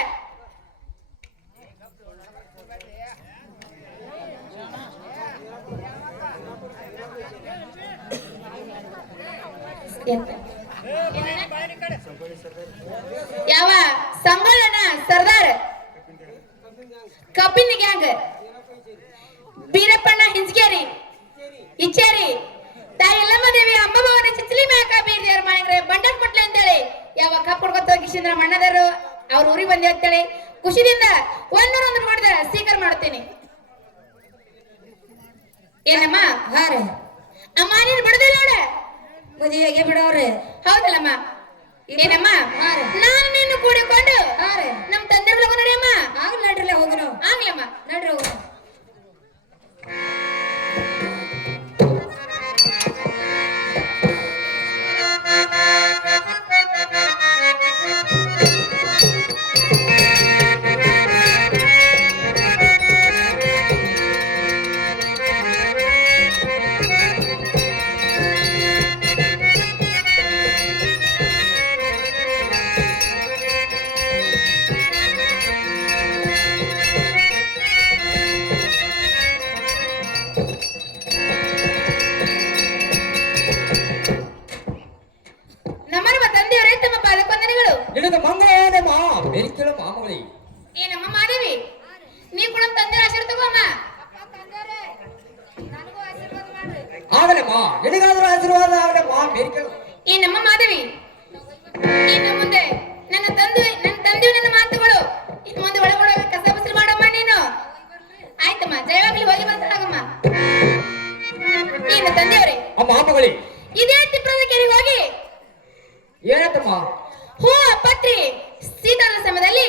ಯಾವ ಸಂಗೊಳ್ಳನ ಸರ್ದಾರ್ ಕಬ್ಬಿನ ಗ್ಯಾಂಗ್ ಬೀರಪ್ಪಣ್ಣ ಹಿಂಜಗೇರಿ ಇಚ್ಚೇರಿ ತಾಯಿ ಎಲ್ಲಮ್ಮ ದೇವಿ ಅಂಬಭವನ ಚಿಚ್ಚಲಿ ಮ್ಯಾಕ ಬೀರ್ದಿಯಾರ ಮಾಡಿದ್ರೆ ಬಂಡಕ್ ಮಟ್ಲೆ ಅಂತೇಳಿ ಯಾವ ಕಪ್ ಕೊಡ್ಕೊತ ಹೋಗಿಸಿದ್ರ ಮಣ್ಣದರು ಅವ್ರ ಊರಿಗೆ ಬಂದಿ ಅಂತೇಳಿ ಖುಷಿದಿಂದ ಒಂದೊಂದು ಮಾಡಿದ ಸ್ವೀಕಾರ ಮಾಡ್ತೀನಿ. ಏನಮ್ಮ? ಹಾ ರೀ. ಅಮ್ಮ ನೀನ್ ಬಿಡುದಿಲ್ಲ ನೋಡ. ಮದುವೆಗೆ ಬಿಡವ್ರಿ. ಹೌದಲ್ಲಮ್ಮ? ಏನಮ್ಮ? ನಾನು ನಿನ್ನ ಕೂಡಿಕೊಂಡು ಹಾ ರೀ. ನಮ್ ತಂದೆ ಹೋಗೋ ನಡಿಯಮ್ಮ. ಆಗ್ಲಿ ನಡ್ರಿಲ್ಲ ಹೋಗಿ ನಾವು. ಆಗ್ಲಮ್ಮ ನಡ್ರಿ ಹೋಗಿ. ನಮ್ಮಮ್ಮ ತಂದೆಯವರೇ ತಮ್ಮ ಪಾದಕೊಂದನೆಗಳು. ನಿನಗ ಮಂಗಳವಾದಮ್ಮ ಬೆರಿಕೆಳ ಮಾಮಗಳೇ. ಏನಮ್ಮ ಮಾದೇವಿ? ನೀ ಕೂಡ ನಮ್ಮ ತಂದೆಯ ಆಶೀರ್ವಾದ ತಗೋಮ್ಮ. ಆಗಲಮ್ಮ, ನಿನಗಾದ್ರೂ ಆಶೀರ್ವಾದ ಆಗಲಮ್ಮ ಬೆರಿಕೆಳ. ಏನಮ್ಮ ಮಾದೇವಿ? ಇನ್ನು ಮುಂದೆ ನನ್ನ ತಂದೆಯು ನನ್ನ ಮಾತುಗಳು ಇನ್ನು ಮುಂದೆ ಒಳಗೊಳಗ ಕಸ ಬಸರು ಮಾಡಮ್ಮ ನೀನು. ಆಯ್ತಮ್ಮ, ಜಯವಾಗ್ಲಿ ಹೋಗಿ ಬರ್ತಾಳಗಮ್ಮ. ಇನ್ನು ತಂದೆಯವರೇ ಅಮ್ಮ ಮಾಮಗಳೇ, ಇದೇ ತಿಪ್ಪರದ ಕೆರೆಗೆ ಹೋಗಿ ಏನಾಯ್ತಮ್ಮ? ಹೂ ಪತ್ರಿ ಶೀತಲ ಸಮಯದಲ್ಲಿ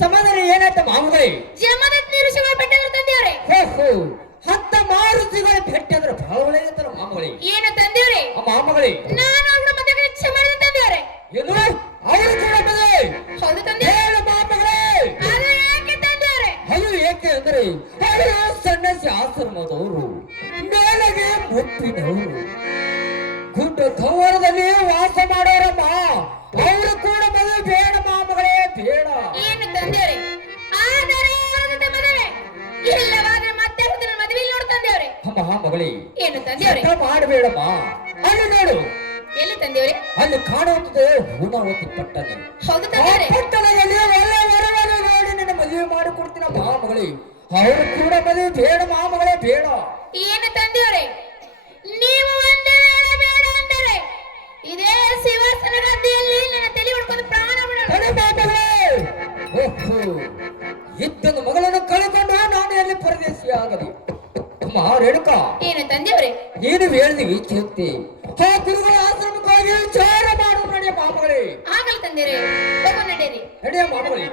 ಸಮಾಧಾನ ಏನಾಯ್ತ ಮಾಮಗಳೇ? ಜಮದತ್ ಋಷಿಗಳ ಬೆಟ್ಟದ ತಂದೆಯವರೇ. ಹೋ ಹತ್ತ ಮಾರುತಿಗಳ ಬೆಟ್ಟದ್ರ ಬಹಳ ಒಳ್ಳೆಯದಲ್ಲ ಮಾಮಗಳೇ. ಏನು ತಂದೆಯವರೇ? ಅಮ್ಮ ಮಾಮಗಳೇ, ನಾನು ಅವ್ರ ಮದುವೆಗೆ ಇಚ್ಛೆ ಮಾಡಿದ ತಂದೆಯವರೇ. ಏನು ಅವರು ಕೂಡ ಮದುವೆ? ಹೌದು ತಂದೆ. ಹೇಳು ಮಾಮಗಳೇ. ಅದು ಯಾಕೆ ತಂದೆಯವರೇ? ಅದು ಏಕೆ ಅಂದರೆ ಅವರು ಸನ್ಯಾಸಿ ಆಶ್ರಮದವರು, ಮೇಲೆಗೆ ಮುಪ್ಪಿನವರು, ಗುಡ್ಡ ಗೌರದಲ್ಲಿ ವಾಸ ಮಾಡೋರಮ್ಮ. ಅವರು ಕೂಡ ಮದುವೆ ಬೇಡ ಮಾಮಗಳೇ, ಬೇಡ. ಏನು ತಂದೆಯವರೇ? ಆದರೆ ಅವರದ್ದು ಮದುವೆ ಇಲ್ಲವಾದ್ರೆ ಮತ್ತೆ ಅವರನ್ನ ಮದುವೆ ನೋಡು ತಂದೆಯವರೇ. ಅಮ್ಮ ಮಗಳೇ, ಏನು ತಂದೆಯವರೇ? ಮಾಡಬೇಡಮ್ಮ. ಅಲ್ಲಿ ನೋಡು, ಎಲ್ಲಿ ತಂದೆಯವರೇ? ಅಲ್ಲಿ ಕಾಣುತ್ತದೆ ಹೂನಾವತಿ ಪಟ್ಟಣ. ಹೌದು ಆ ತಂದೆಯವರೇ. ಪಟ್ಟಣದಲ್ಲಿ ಒಳ್ಳೆ ವರವನ್ನು ನೋಡಿ ನಿನ್ನ ಮದುವೆ ಮಾಡಿಕೊಡ್ತೀನ ಮಾಮಗಳೇ. ಅವರು ಕೂಡ ಮದುವೆ ಬೇಡ ಮಾಮಗಳೇ, ಬೇಡ. ಏನು ತಂದೆಯವರೇ? ನೀವು ಒಂದೇ ವೇಳೆ ಬೇಡ ಅಂದರೆ ಇದೇ ಶಿವಾಸನ ಗದ್ದೆಯಲ್ಲಿ ನನ್ನ ತಲೆ ಹೊಡ್ಕೊಂಡು ಪ್ರಾಣ ಬಿಡೋಣ. ತಡೆ ಮಾಮಗಳೇ. ಓಹೋ, ಇದ್ದೊಂದು ಮಗಳನ್ನು ಕಳೆಕೊಂಡು ನಾನು ಎಲ್ಲಿ ಪರದೇಶಿ ಆಗಲಿ. ಅಮ್ಮ ರೇಣುಕ, ಏನು ತಂದೆಯವರೇ? ನೀನು ಹೇಳಿದ ವಿಚ್ಛೇದ್ತಿ ಆ ಗುರುಗಳ ಆಶ್ರಮಕ್ಕಾಗಿ ವಿಚಾರ ಮಾಡು ನಡೆಯ ಮಾಮಗಳೇ. ಆಗಲ್ಲ ತಂದೆಯವರೇ, ಹೋಗೋ ನಡೆಯಿರಿ. ನಡೆಯ ಮಾಮಗಳೇ.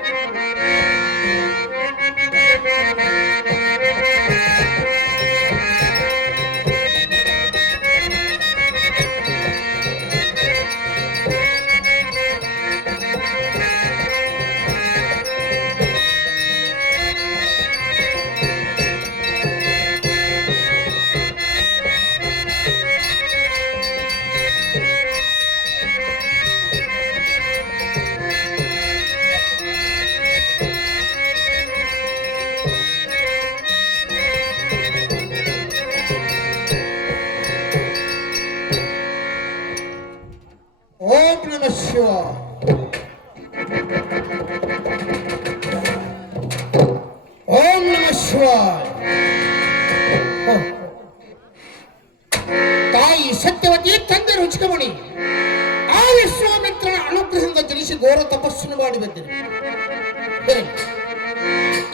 ಓಂ ನಮಃ ಶಿವಾಯ. ಓಂ ನಮಃ ಶಿವಾಯ. ಸತ್ಯವತಿ ತಂದೆ ರುಚಿಕಮಣಿ ಆ ವಿಶ್ವಾಮಿತ್ರನ ಅನುಗ್ರಹದಿಂದ ಜನಿಸಿ ಘೋರ ತಪಸ್ಸನ್ನು ಮಾಡಿ ಬಂದಿದೆ.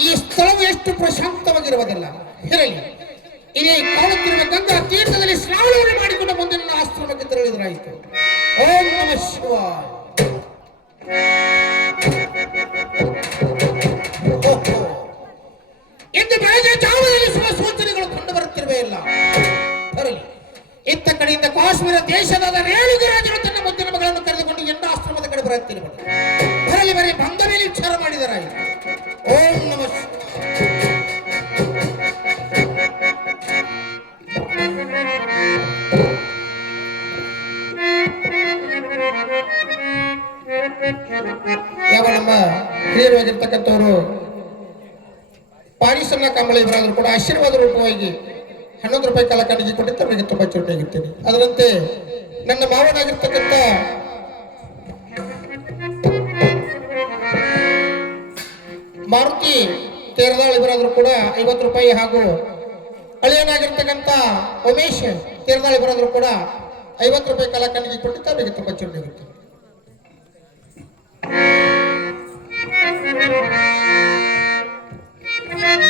ಈ ಸ್ಥಳವು ಎಷ್ಟು ಪ್ರಶಾಂತವಾಗಿರುವುದಲ್ಲ. ಇರಲಿ, ಇದೇ ಕಾಣುತ್ತಿರುವ ಗಂಗಾ ತೀರ್ಥದಲ್ಲಿ ಸ್ನಾನವನ್ನು ಮಾಡಿಕೊಂಡು ಮುಂದೆ ನನ್ನ ಆಶ್ರಮಕ್ಕೆ ತೆರಳಿದರಾಯಿತು. ಓಂ ನಮಃ ಶಿವಾಯ. ಎಂದು ಬೆಳಗ್ಗೆ ಜಾವದಲ್ಲಿ ಶುಭ ಸೂಚನೆಗಳು ಕಂಡು ಬರುತ್ತಿರುವೆ ಇಲ್ಲ. ಬರಲಿ, ಇತ್ತ ಕಡೆಯಿಂದ ಕಾಶ್ಮೀರ ದೇಶದ ರೇಣುಗರಾಜರು ತನ್ನ ಮುದ್ದಿನ ಮಗಳನ್ನು ಕರೆದುಕೊಂಡು ಎಂಡ ಆಶ್ರಮದ ಕಡೆ ಬರುತ್ತಿರುವರು. ಬರಲಿ, ಬರೀ ಬಂದ ಮೇಲೆ ವಿಚಾರ ಮಾಡಿದರಾಯಿತು. ಓಂ ನಮಃ ಯಾವ ನಮ್ಮ ಹಿರಿಯರಾಗಿರ್ತಕ್ಕಂಥವರು ಪಾರಿಸನ್ನ ಕಂಬಳಿ ಇವರಾದರೂ ಕೂಡ ಆಶೀರ್ವಾದ ರೂಪವಾಗಿ 11 ರೂಪಾಯಿ ಕಾಲಕಣಿಗೆ ಕೊಟ್ಟಿದ್ದು ಅವರಿಗೆ ತುಂಬಾ ಚುರುಕಾಗಿರ್ತೇನೆ. ಅದರಂತೆ ನನ್ನ ಮಾವನಾಗಿರ್ತಕ್ಕಂಥ ಮಾರುತಿ ತೇರದಾಳ್ ಇವರಾದರೂ ಕೂಡ 50 ರೂಪಾಯಿ ಹಾಗೂ ಅಳಿಯನಾಗಿರ್ತಕ್ಕಂಥ ಉಮೇಶ್ ತೇರದಾಳ್ ಇವರಾದರೂ ಕೂಡ 50 ರೂಪಾಯಿ ಕಾಲಕಣಿಗೆ ಕೊಟ್ಟಿದ್ದು ಅವರಿಗೆ ತುಂಬಾ ಚುರುಕಾಗಿರ್ತೇನೆ.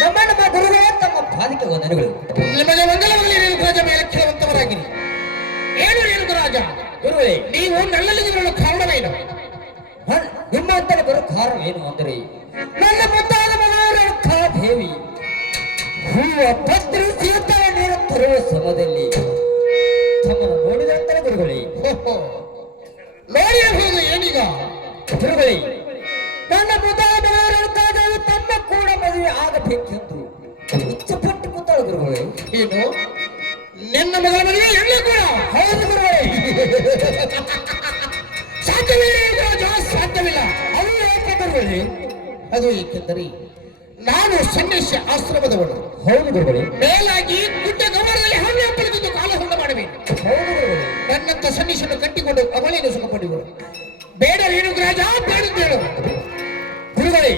ನಮ್ಮ ನಮ್ಮ ಗುರುಗಳೇ ತಮ್ಮ ಪಾದಕ್ಕೆ ವಂದನೆಗಳು. ನಿಮಗೆ ಮಂಗಲವಾಗಲಿ ರೇಣುಕರಾಜ ಮೇಲೆ ಕೇಳುವಂತವರಾಗಿರಿ. ಏನು ರೇಣುಕರಾಜ ಗುರುಗಳೇ, ನೀವು ನನ್ನಲ್ಲಿಗೆ ಬರಲು ಕಾರಣವೇನು? ನಿಮ್ಮಂತಲೇ ಬರೋ ಕಾರಣ ಏನು ಅಂದರೆ ನನ್ನ ಮುದ್ದಾದ ಮಗಳ ದೇವಿ ಹೂವ ಪತ್ರ ಸೀತಾ ನೀರು ತರುವ ಸಮಯದಲ್ಲಿ ತಮ್ಮನ್ನು ನೋಡಿದಂತಲೇ ಗುರುಗಳೇ. ನೋಡಿರಬಹುದು ಏನೀಗ? ಗುರುಗಳೇ, ನನ್ನ ಮುದ್ದಾದ ಮಗಳ ತಮ್ಮ ಕೂಡ ಮದುವೆ ಆಗಬೇಕೆಂದು ಇಚ್ಛಪಟ್ಟು ಕೂತಾಳು ಗುರುಗಳೇ. ಏನು, ನಿನ್ನ ಮಗಳ ಮದುವೆ ಎಲ್ಲಿ ಕೂಡ? ಹೌದು ಗುರುಗಳೇ. ಸಾಧ್ಯವಿಲ್ಲ ರೇಣುಕರಾಜ, ಸಾಧ್ಯವಿಲ್ಲ. ಅದು ಏಕೆ ಗುರುಗಳೇ? ಅದು ಏಕೆಂದರೆ ನಾನು ಸನ್ಯಾಸಿ ಆಶ್ರಮದವಳು. ಹೌದು ಗುರುಗಳೇ. ಮೇಲಾಗಿ ಗುಡ್ಡ ಗಮನದಲ್ಲಿ ಹಣ್ಣು ಹಪ್ಪಳಿದ್ದು ಕಾಲ ಹೊಂಡ ಮಾಡಬೇಕು. ಹೌದು ಗುರುಗಳೇ. ನನ್ನಂತ ಸನ್ಯಾಸಿಯನ್ನು ಕಟ್ಟಿಕೊಂಡು ಅವಳೇನು ಸುಖ ಪಡೆಯುವಳು. ಬೇಡ ರೇಣುಕರಾಜ, ಬೇಡದ್ದೇಳು. ಗುರುಗಳೇ,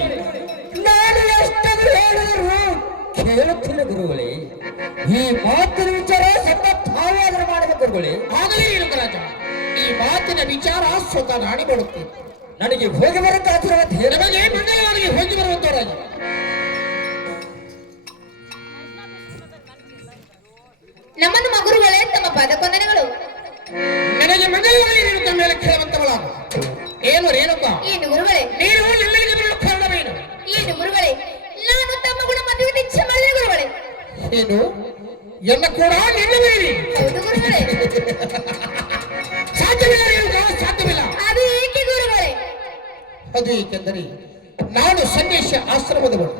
ನಾನು ಎಷ್ಟನ್ನು ಹೇಳಿದರು ಕೇಳುತ್ತಿಲ್ಲ ಗುರುಗಳೇ. ಈ ಮಾತಿನ ವಿಚಾರ ಸ್ವಲ್ಪ ತಾವಾದರೂ ಮಾಡಬೇಕು ಗುರುಗಳೇ. ಆಗಲೇ ರೇಣುಕರಾಜ, ಈ ಮಾತಿನ ವಿಚಾರ ಸ್ವತಃ ನಾಡಿ ಮಾಡುತ್ತೇನೆ. ನನಗೆ ಹೋಗಿ ಬರುತ್ತಾಗಿರುವಂತ ನಮಗೆ ಮಂಗಲವಾಗಿ ಹೋಗಿ ಬರುವಂತವರಾಗಿ. ನಮ್ಮ ಗುರುಗಳೇ ತಮ್ಮ ಪಾದಕೊಂದನೆಗಳು. ನನಗೆ ಮಂಗಲವಾಗಿ ರೇಣುಕ ಮೇಲೆ ಕೇಳುವಂತವಳಾಗ. ಏನು ರೇಣುಕ? ಏನು ಗುರುಗಳೇ? ನೀನು ಎಲ್ಲರಿಗೆ ಬರಲು ಕಾರಣವೇನು? ಏನು ಗುರುಗಳೇ? ನಾನು ತಮ್ಮ ಕೂಡ ಮದುವೆ ಇಚ್ಛೆ ಮಾಡಿದೆ ಗುರುಗಳೇ. ಏನು, ಎನ್ನ ಕೂಡ ನಿನ್ನ ಮೇಲೆ? ಹೌದು ಗುರುಗಳೇ. ಸಾಧ್ಯವಿಲ್ಲ ರೇಣುಕ, ಸಾಧ್ಯವಿಲ್ಲ. ಅದು ಏಕೆ ಗುರುಗಳೇ? ಅದು ಏಕೆಂದರೆ ನಾನು ಸನ್ಯಾಸಿ ಆಶ್ರಮದವಳು.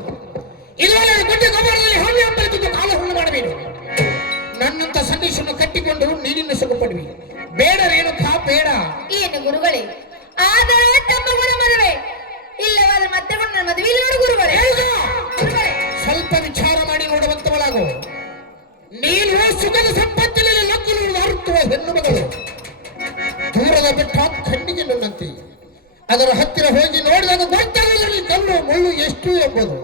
ಇದುವರೆಗೆ ಗುಡ್ಡ ಗೊಬ್ಬರದಲ್ಲಿ ಹಣ್ಣು ಹಪ್ಪಳಿದ್ದು ಕಾಲ ಹುಣ್ಣು ಮಾಡಬೇಕು. ನನ್ನಂತ ಸನ್ಯಾಸಿಯನ್ನು ಕಟ್ಟಿಕೊಂಡು ನೀರಿನ ಸುಖಪಡುವಿ. ಬೇಡ ರೇಣುಕ, ಬೇಡ. ಏನು ಗುರುಗಳೇ? ಆದರೆ ತಮ್ಮ ಕೂಡ ಮದುವೆ ಇಲ್ಲವಾದ್ರೆ ಮತ್ತೆ ಕೂಡ ನನ್ನ ಮದುವೆ ಇಲ್ಲ ನೋಡು ಗುರುಗಳೇ. ಗುರುಗಳೇ, ಸ್ವಲ್ಪ ವಿಚಾರ ಮಾಡಿ ನೋಡುವಂತವಳಾಗು. ನೀನು ಸುಖದ ಸಂಪತ್ತಿನಲ್ಲಿ ಲಗ್ನ ಅರ್ಥುವ ಹೆಣ್ಣು ಮಗಳು. ದೂರದ ಬೆಟ್ಟ ಕಣ್ಣಿಗೆ ನನ್ನಂತೆ. ಅದರ ಹತ್ತಿರ ಹೋಗಿ ನೋಡಿದಾಗ ಗೊತ್ತಾಗಲಿ ಕಲ್ಲು ಮುಳ್ಳು ಎಷ್ಟು ಎಂಬುದು.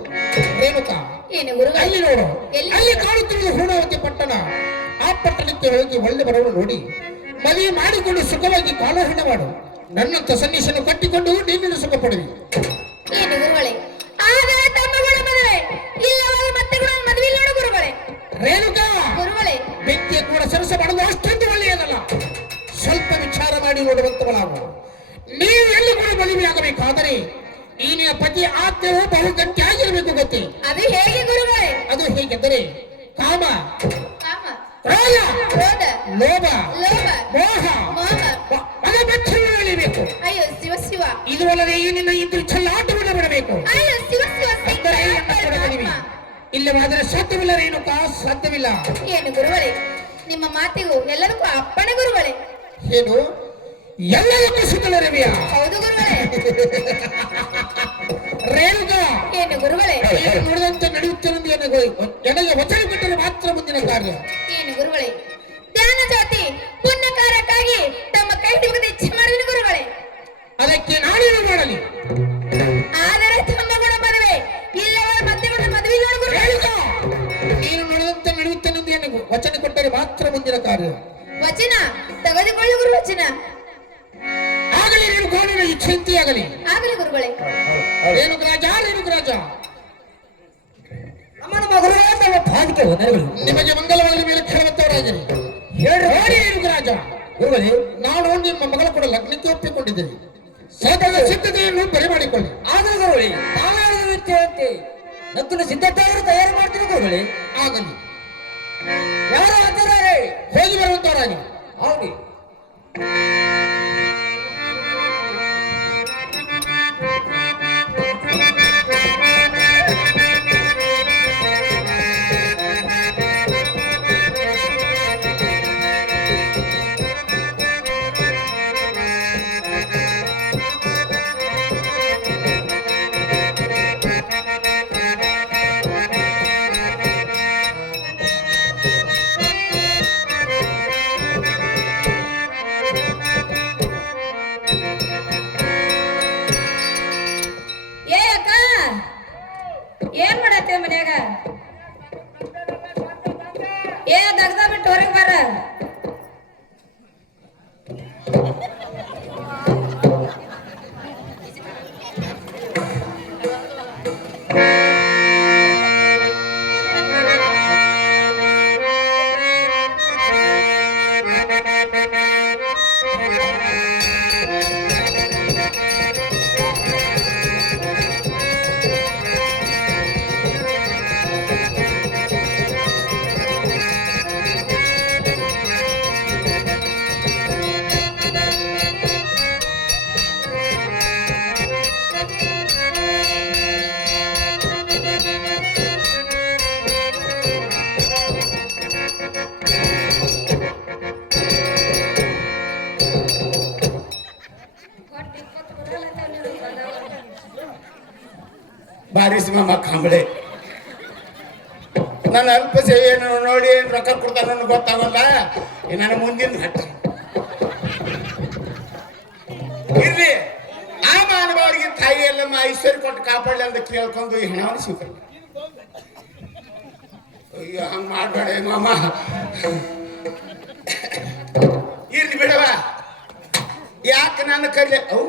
ರೇಣುಕ, ಏನು ಗುರುಗಳೇ? ಅಲ್ಲಿ ನೋಡು, ಎಲ್ಲಿ? ಅಲ್ಲಿ ಕಾಣುತ್ತಿರುವುದು ಹೂಣಾವತಿ ಪಟ್ಟಣ. ಆ ಪಟ್ಟಣಕ್ಕೆ ಹೋಗಿ ಒಳ್ಳೆ ಬರಲು ನೋಡಿ ಮದುವೆ ಮಾಡಿಕೊಂಡು ಸುಖವಾಗಿ ಕಾಲಹರಣ ಮಾಡು. ನನ್ನಂತ ಸನ್ನಿಸನ್ನು ಕಟ್ಟಿಕೊಂಡು ನೀನಿನ ಸುಖ ಪಡುವಿ. ಏನು ಗುರುಗಳೇ? ಆದರೆ ತಮ್ಮ ಕೂಡ ಮದುವೆ ಇಲ್ಲವಾದ್ರೆ ಮತ್ತೆ ಕೂಡ ನನ್ನ ಮದುವೆ ಇಲ್ಲ ನೋಡು ಗುರುಗಳೇ. ರೇಣುಕ, ಗುರುಗಳೇ, ವ್ಯಕ್ತಿಯ ಕೂಡ ಸರಸ ಮಾಡುವುದು ಅಷ್ಟೊಂದು ಒಳ್ಳೆಯದಲ್ಲ. ಸ್ವಲ್ಪ ವಿಚಾರ ಮಾಡಿ ನೋಡುವಂತವಳಾಗು. ನೀವು ಎಲ್ಲಿ ಕೂಡ ಮದುವೆ ಆಗಬೇಕಾದರೆ ಈ ನಿನ್ನ ಪತಿ ಆತ್ಮವು ಬಹು ಗಟ್ಟಿಯಾಗಿರಬೇಕು ಗೊತ್ತೇ. ಅದು ಹೇಗೆ ಗುರುಗಳೇ? ಅದು ಹೇಗೆಂದರೆ ಕಾಮ, ಕಾಮ, ಕ್ರೋಧ, ಕ್ರೋಧ, ಲೋಭ, ಲೋಭ, ಮೋಹ, ಮೋಹ, ಮನಬೆಚ್ಚಲು ಎಳಿಬೇಕು. ಅಯ್ಯೋ ಶಿವ ಶಿವ, ಇದು ಅಲ್ಲದೆ ಈ ನಿನ್ನ ಇಂದು ಚೆಲ್ಲಾಟವನ್ನು ಬಿಡಬೇಕು. ಅಯ್ಯೋ ಶಿವ ಶಿವ, ಅಂದರೆ ನನ್ನ ಕಡೆ ಮದುವೆ. ಇಲ್ಲವಾದರೆ ಸಾಧ್ಯವಿಲ್ಲ ರೇಣುಕ, ಸಾಧ್ಯವಿಲ್ಲ. ಏನು ಗುರುಗಳೇ? ನಿಮ್ಮ ಮಾತಿಗೂ ಎಲ್ಲದಕ್ಕೂ ಅಪ್ಪಣೆ ಗುರುಗಳೇ. ಏನು, ಎಲ್ಲದಕ್ಕೂ ಸುತ್ತಲರಿವೆಯ? ಹೌದು ಗುರುಗಳೇ. ರೇಣುಕ, ಏನು ಗುರುಗಳೇ? ನೀನು ನುಡಿದಂತೆ ನಡೆಯುತ್ತಿರುವುದು ನನಗೆ ವಚನ ಕೊಟ್ಟರೆ ಮಾತ್ರ ಮುಂದಿನ ಕಾರ್ಯ. ಏನು ಗುರುಗಳೇ? ಧ್ಯಾನ ಜಾತಿ ಪುಣ್ಯ ಕಾರ್ಯಕ್ಕಾಗಿ ತಮ್ಮ ಕೈ ಹಿಡಿದು ಇಚ್ಛೆ ಮಾಡಿದ ಗುರುಗಳೇ. ಅದಕ್ಕೆ ನಾನೇನು ಮಾಡಲಿ? ಆದರೆ ತಮ್ಮ ಕೂಡ ಮದುವೆ ಇಲ್ಲವಾದ್ರೆ ಮತ್ತೆ ಕೂಡ ಮದುವೆ ಇಲ್ಲ ನೋಡು ಗುರುಗಳೇ. ರೇಣುಕ, ನೀನು ನುಡಿದಂತೆ ನಡೆಯುತ್ತೇನೆಂದು ನನಗೆ ವಚನ ಕೊಟ್ಟರೆ ಮಾತ್ರ ಮುಂದಿನ ಕಾರ್ಯ. ವಚನ ತೆಗೆದುಕೊಳ್ಳಿ ಗುರು ವಚನ. ಆಗಲಿ ನೀನು ಗೋಣಿನ ಇಚ್ಛೆಂತಿ ಆಗಲಿ. ಆಗಲಿ ಗುರುಗಳೇ. ರೇಣುಕರಾಜ ರೇಣುಕರಾಜ ನಮ್ಮನ ಮಗರೇ ನಮ್ಮ ಪಾದಕ್ಕೆ ವಂದನೆಗಳು. ನಿಮಗೆ ಮಂಗಲವಾಗಲಿ ಮೇಲೆ ಕೇಳುವಂತವರಾಗಿರಿ. ಹೇಳ್ರಿ ನೋಡಿ ರೇಣುಕರಾಜ, ಗುರುಗಳೇ, ನಾನು ನಿಮ್ಮ ಮಗಳ ಕೂಡ ಲಗ್ನಕ್ಕೆ ಒಪ್ಪಿಕೊಂಡಿದ್ದೇನೆ. ಸದಾ ಸಿದ್ಧತೆಯನ್ನು ಬರೆ ಮಾಡಿಕೊಳ್ಳಿ. ಆಗಲಿ ಗುರುಗಳೇ, ತಾವೇಳಿದ ರೀತಿಯಂತೆ ನಕ್ಕನ ಸಿದ್ಧತೆಯನ್ನು ತಯಾರು ಮಾಡ್ತೀವಿ ಗುರುಗಳೇ. ಆಗಲಿ ಯಾರು ಅಂತಾರೆ ಹೋಗಿ ಬರುವಂತವರಾಗಿ. ಹೌದು. ಏ ಅಕ್ಕ, ಏನ್ ಮಾಡತ್ತೆ ಮನ್ಯಾಗ? ಏ ದಗ್ದ ಬಿಟ್ಟು ಹೊರಗೆ ಬರ. ಬಾರಿಸಿ ಮಾಮ ಕಾಂಬಳೆ. ನನ್ನ ಅಲ್ಪ ಸೇವೆಯನ್ನು ನೋಡಿ ರೊಕ್ಕ ಕೊಡ್ತಾರ ನನಗೆ ಗೊತ್ತಾಗಲ್ಲ. ನನ್ನ ಮುಂದಿನ ಹಟ್ಟ ಇರ್ಲಿ. ಆ ಮಾನವರಿಗೆ ತಾಯಿ ಎಲ್ಲಮ್ಮ ಐಶ್ವರ್ಯ ಕೊಟ್ಟು ಕಾಪಾಡಲಿ ಅಂತ ಕೇಳ್ಕೊಂಡು ಈ ಹಣವನ್ನು ಸಿಗ್ತಾರೆ. ಅಯ್ಯೋ ಹಂಗ ಮಾಡ್ಬೇಡ ಮಾಮ. ಇರ್ಲಿ ಬಿಡವ, ಯಾಕೆ ನನ್ನ ಕೈಲಿ ಅವು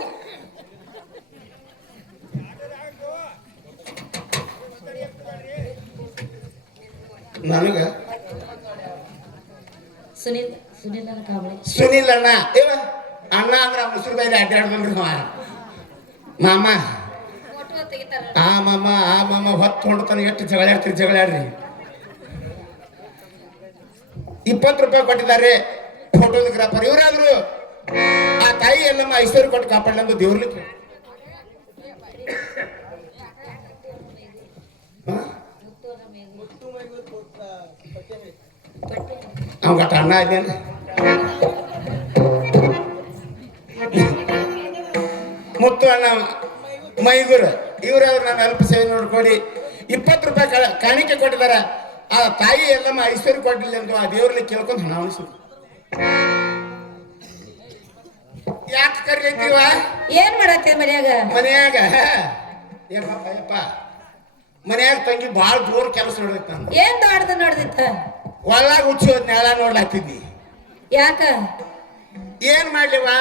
ನನಗ ಸುನಿಲ್ ಅಣ್ಣ. ಇವ ಅಣ್ಣ ಅಂದ್ರ ಮುಸುರು ಬೈಲಿ ಅಡ್ಡಾಡ್ಬಂದ್ರಿ ಮಾಮ. ಆ ಮಾಮ ಹೊತ್ತು ಹೊಂಡ್ತಾನೆ. ಎಷ್ಟು ಜಗಳಾಡ್ರಿ. 20 ರೂಪಾಯಿ ಕೊಟ್ಟಿದ್ದಾರೆ ಫೋಟೋಗ್ರಾಫರ್. ಇವರಾದ್ರು ಆ ತಾಯಿ ಎಲ್ಲಮ್ಮ ಐಶ್ವರ್ಯ ಕೊಟ್ಟು ಕಾಪಾಡಲಿ ಅಂತ ದೇವ್ರಲಿಕ್ಕೆ. ಅವಗಟ್ಟ ಅಣ್ಣ ಇದ್ದೇನೆ. ಮುತ್ತು ಅಣ್ಣ ಮೈಗೂರು ಇವರಾದ್ರು ನನ್ನ ಅಲ್ಪ ಸೇವೆ ನೋಡ್ಕೊಡಿ 20 ರೂಪಾಯಿ ಕಾಣಿಕೆ ಕೊಟ್ಟಿದಾರ. ಆ ತಾಯಿ ಎಲ್ಲಮ್ಮ ಐಶ್ವರ್ಯ ಕೊಡ್ಲಿಲ್ಲ ಅಂತ ಆ ದೇವ್ರಲ್ಲಿ ಕೇಳ್ಕೊಂಡು ಹಣ ಅನಿಸು. ಯಾಕೆ ಕರಿಲೈತಿವ? ಏನ್ ಮಾಡತ್ತೆ ಮನ್ಯಾಗ? ಮನ್ಯಾಗ ಯಪ್ಪ ಮನ್ಯಾಗ ತಂಗಿ ಬಾಳ ಜೋರ್ ಕೆಲಸ ನೋಡೈತ. ಏನ್ ದೊಡ್ಡದ ನೋಡ್ದಿತ್ತ? ಒಳಗ ಹುಚ್ಚಿ ನೆಲ ನೋಡ್ಲಾತಿದ್ದಿ. ಯಾಕ? ಏನ್ ಮಾಡ್ಲಿವಾ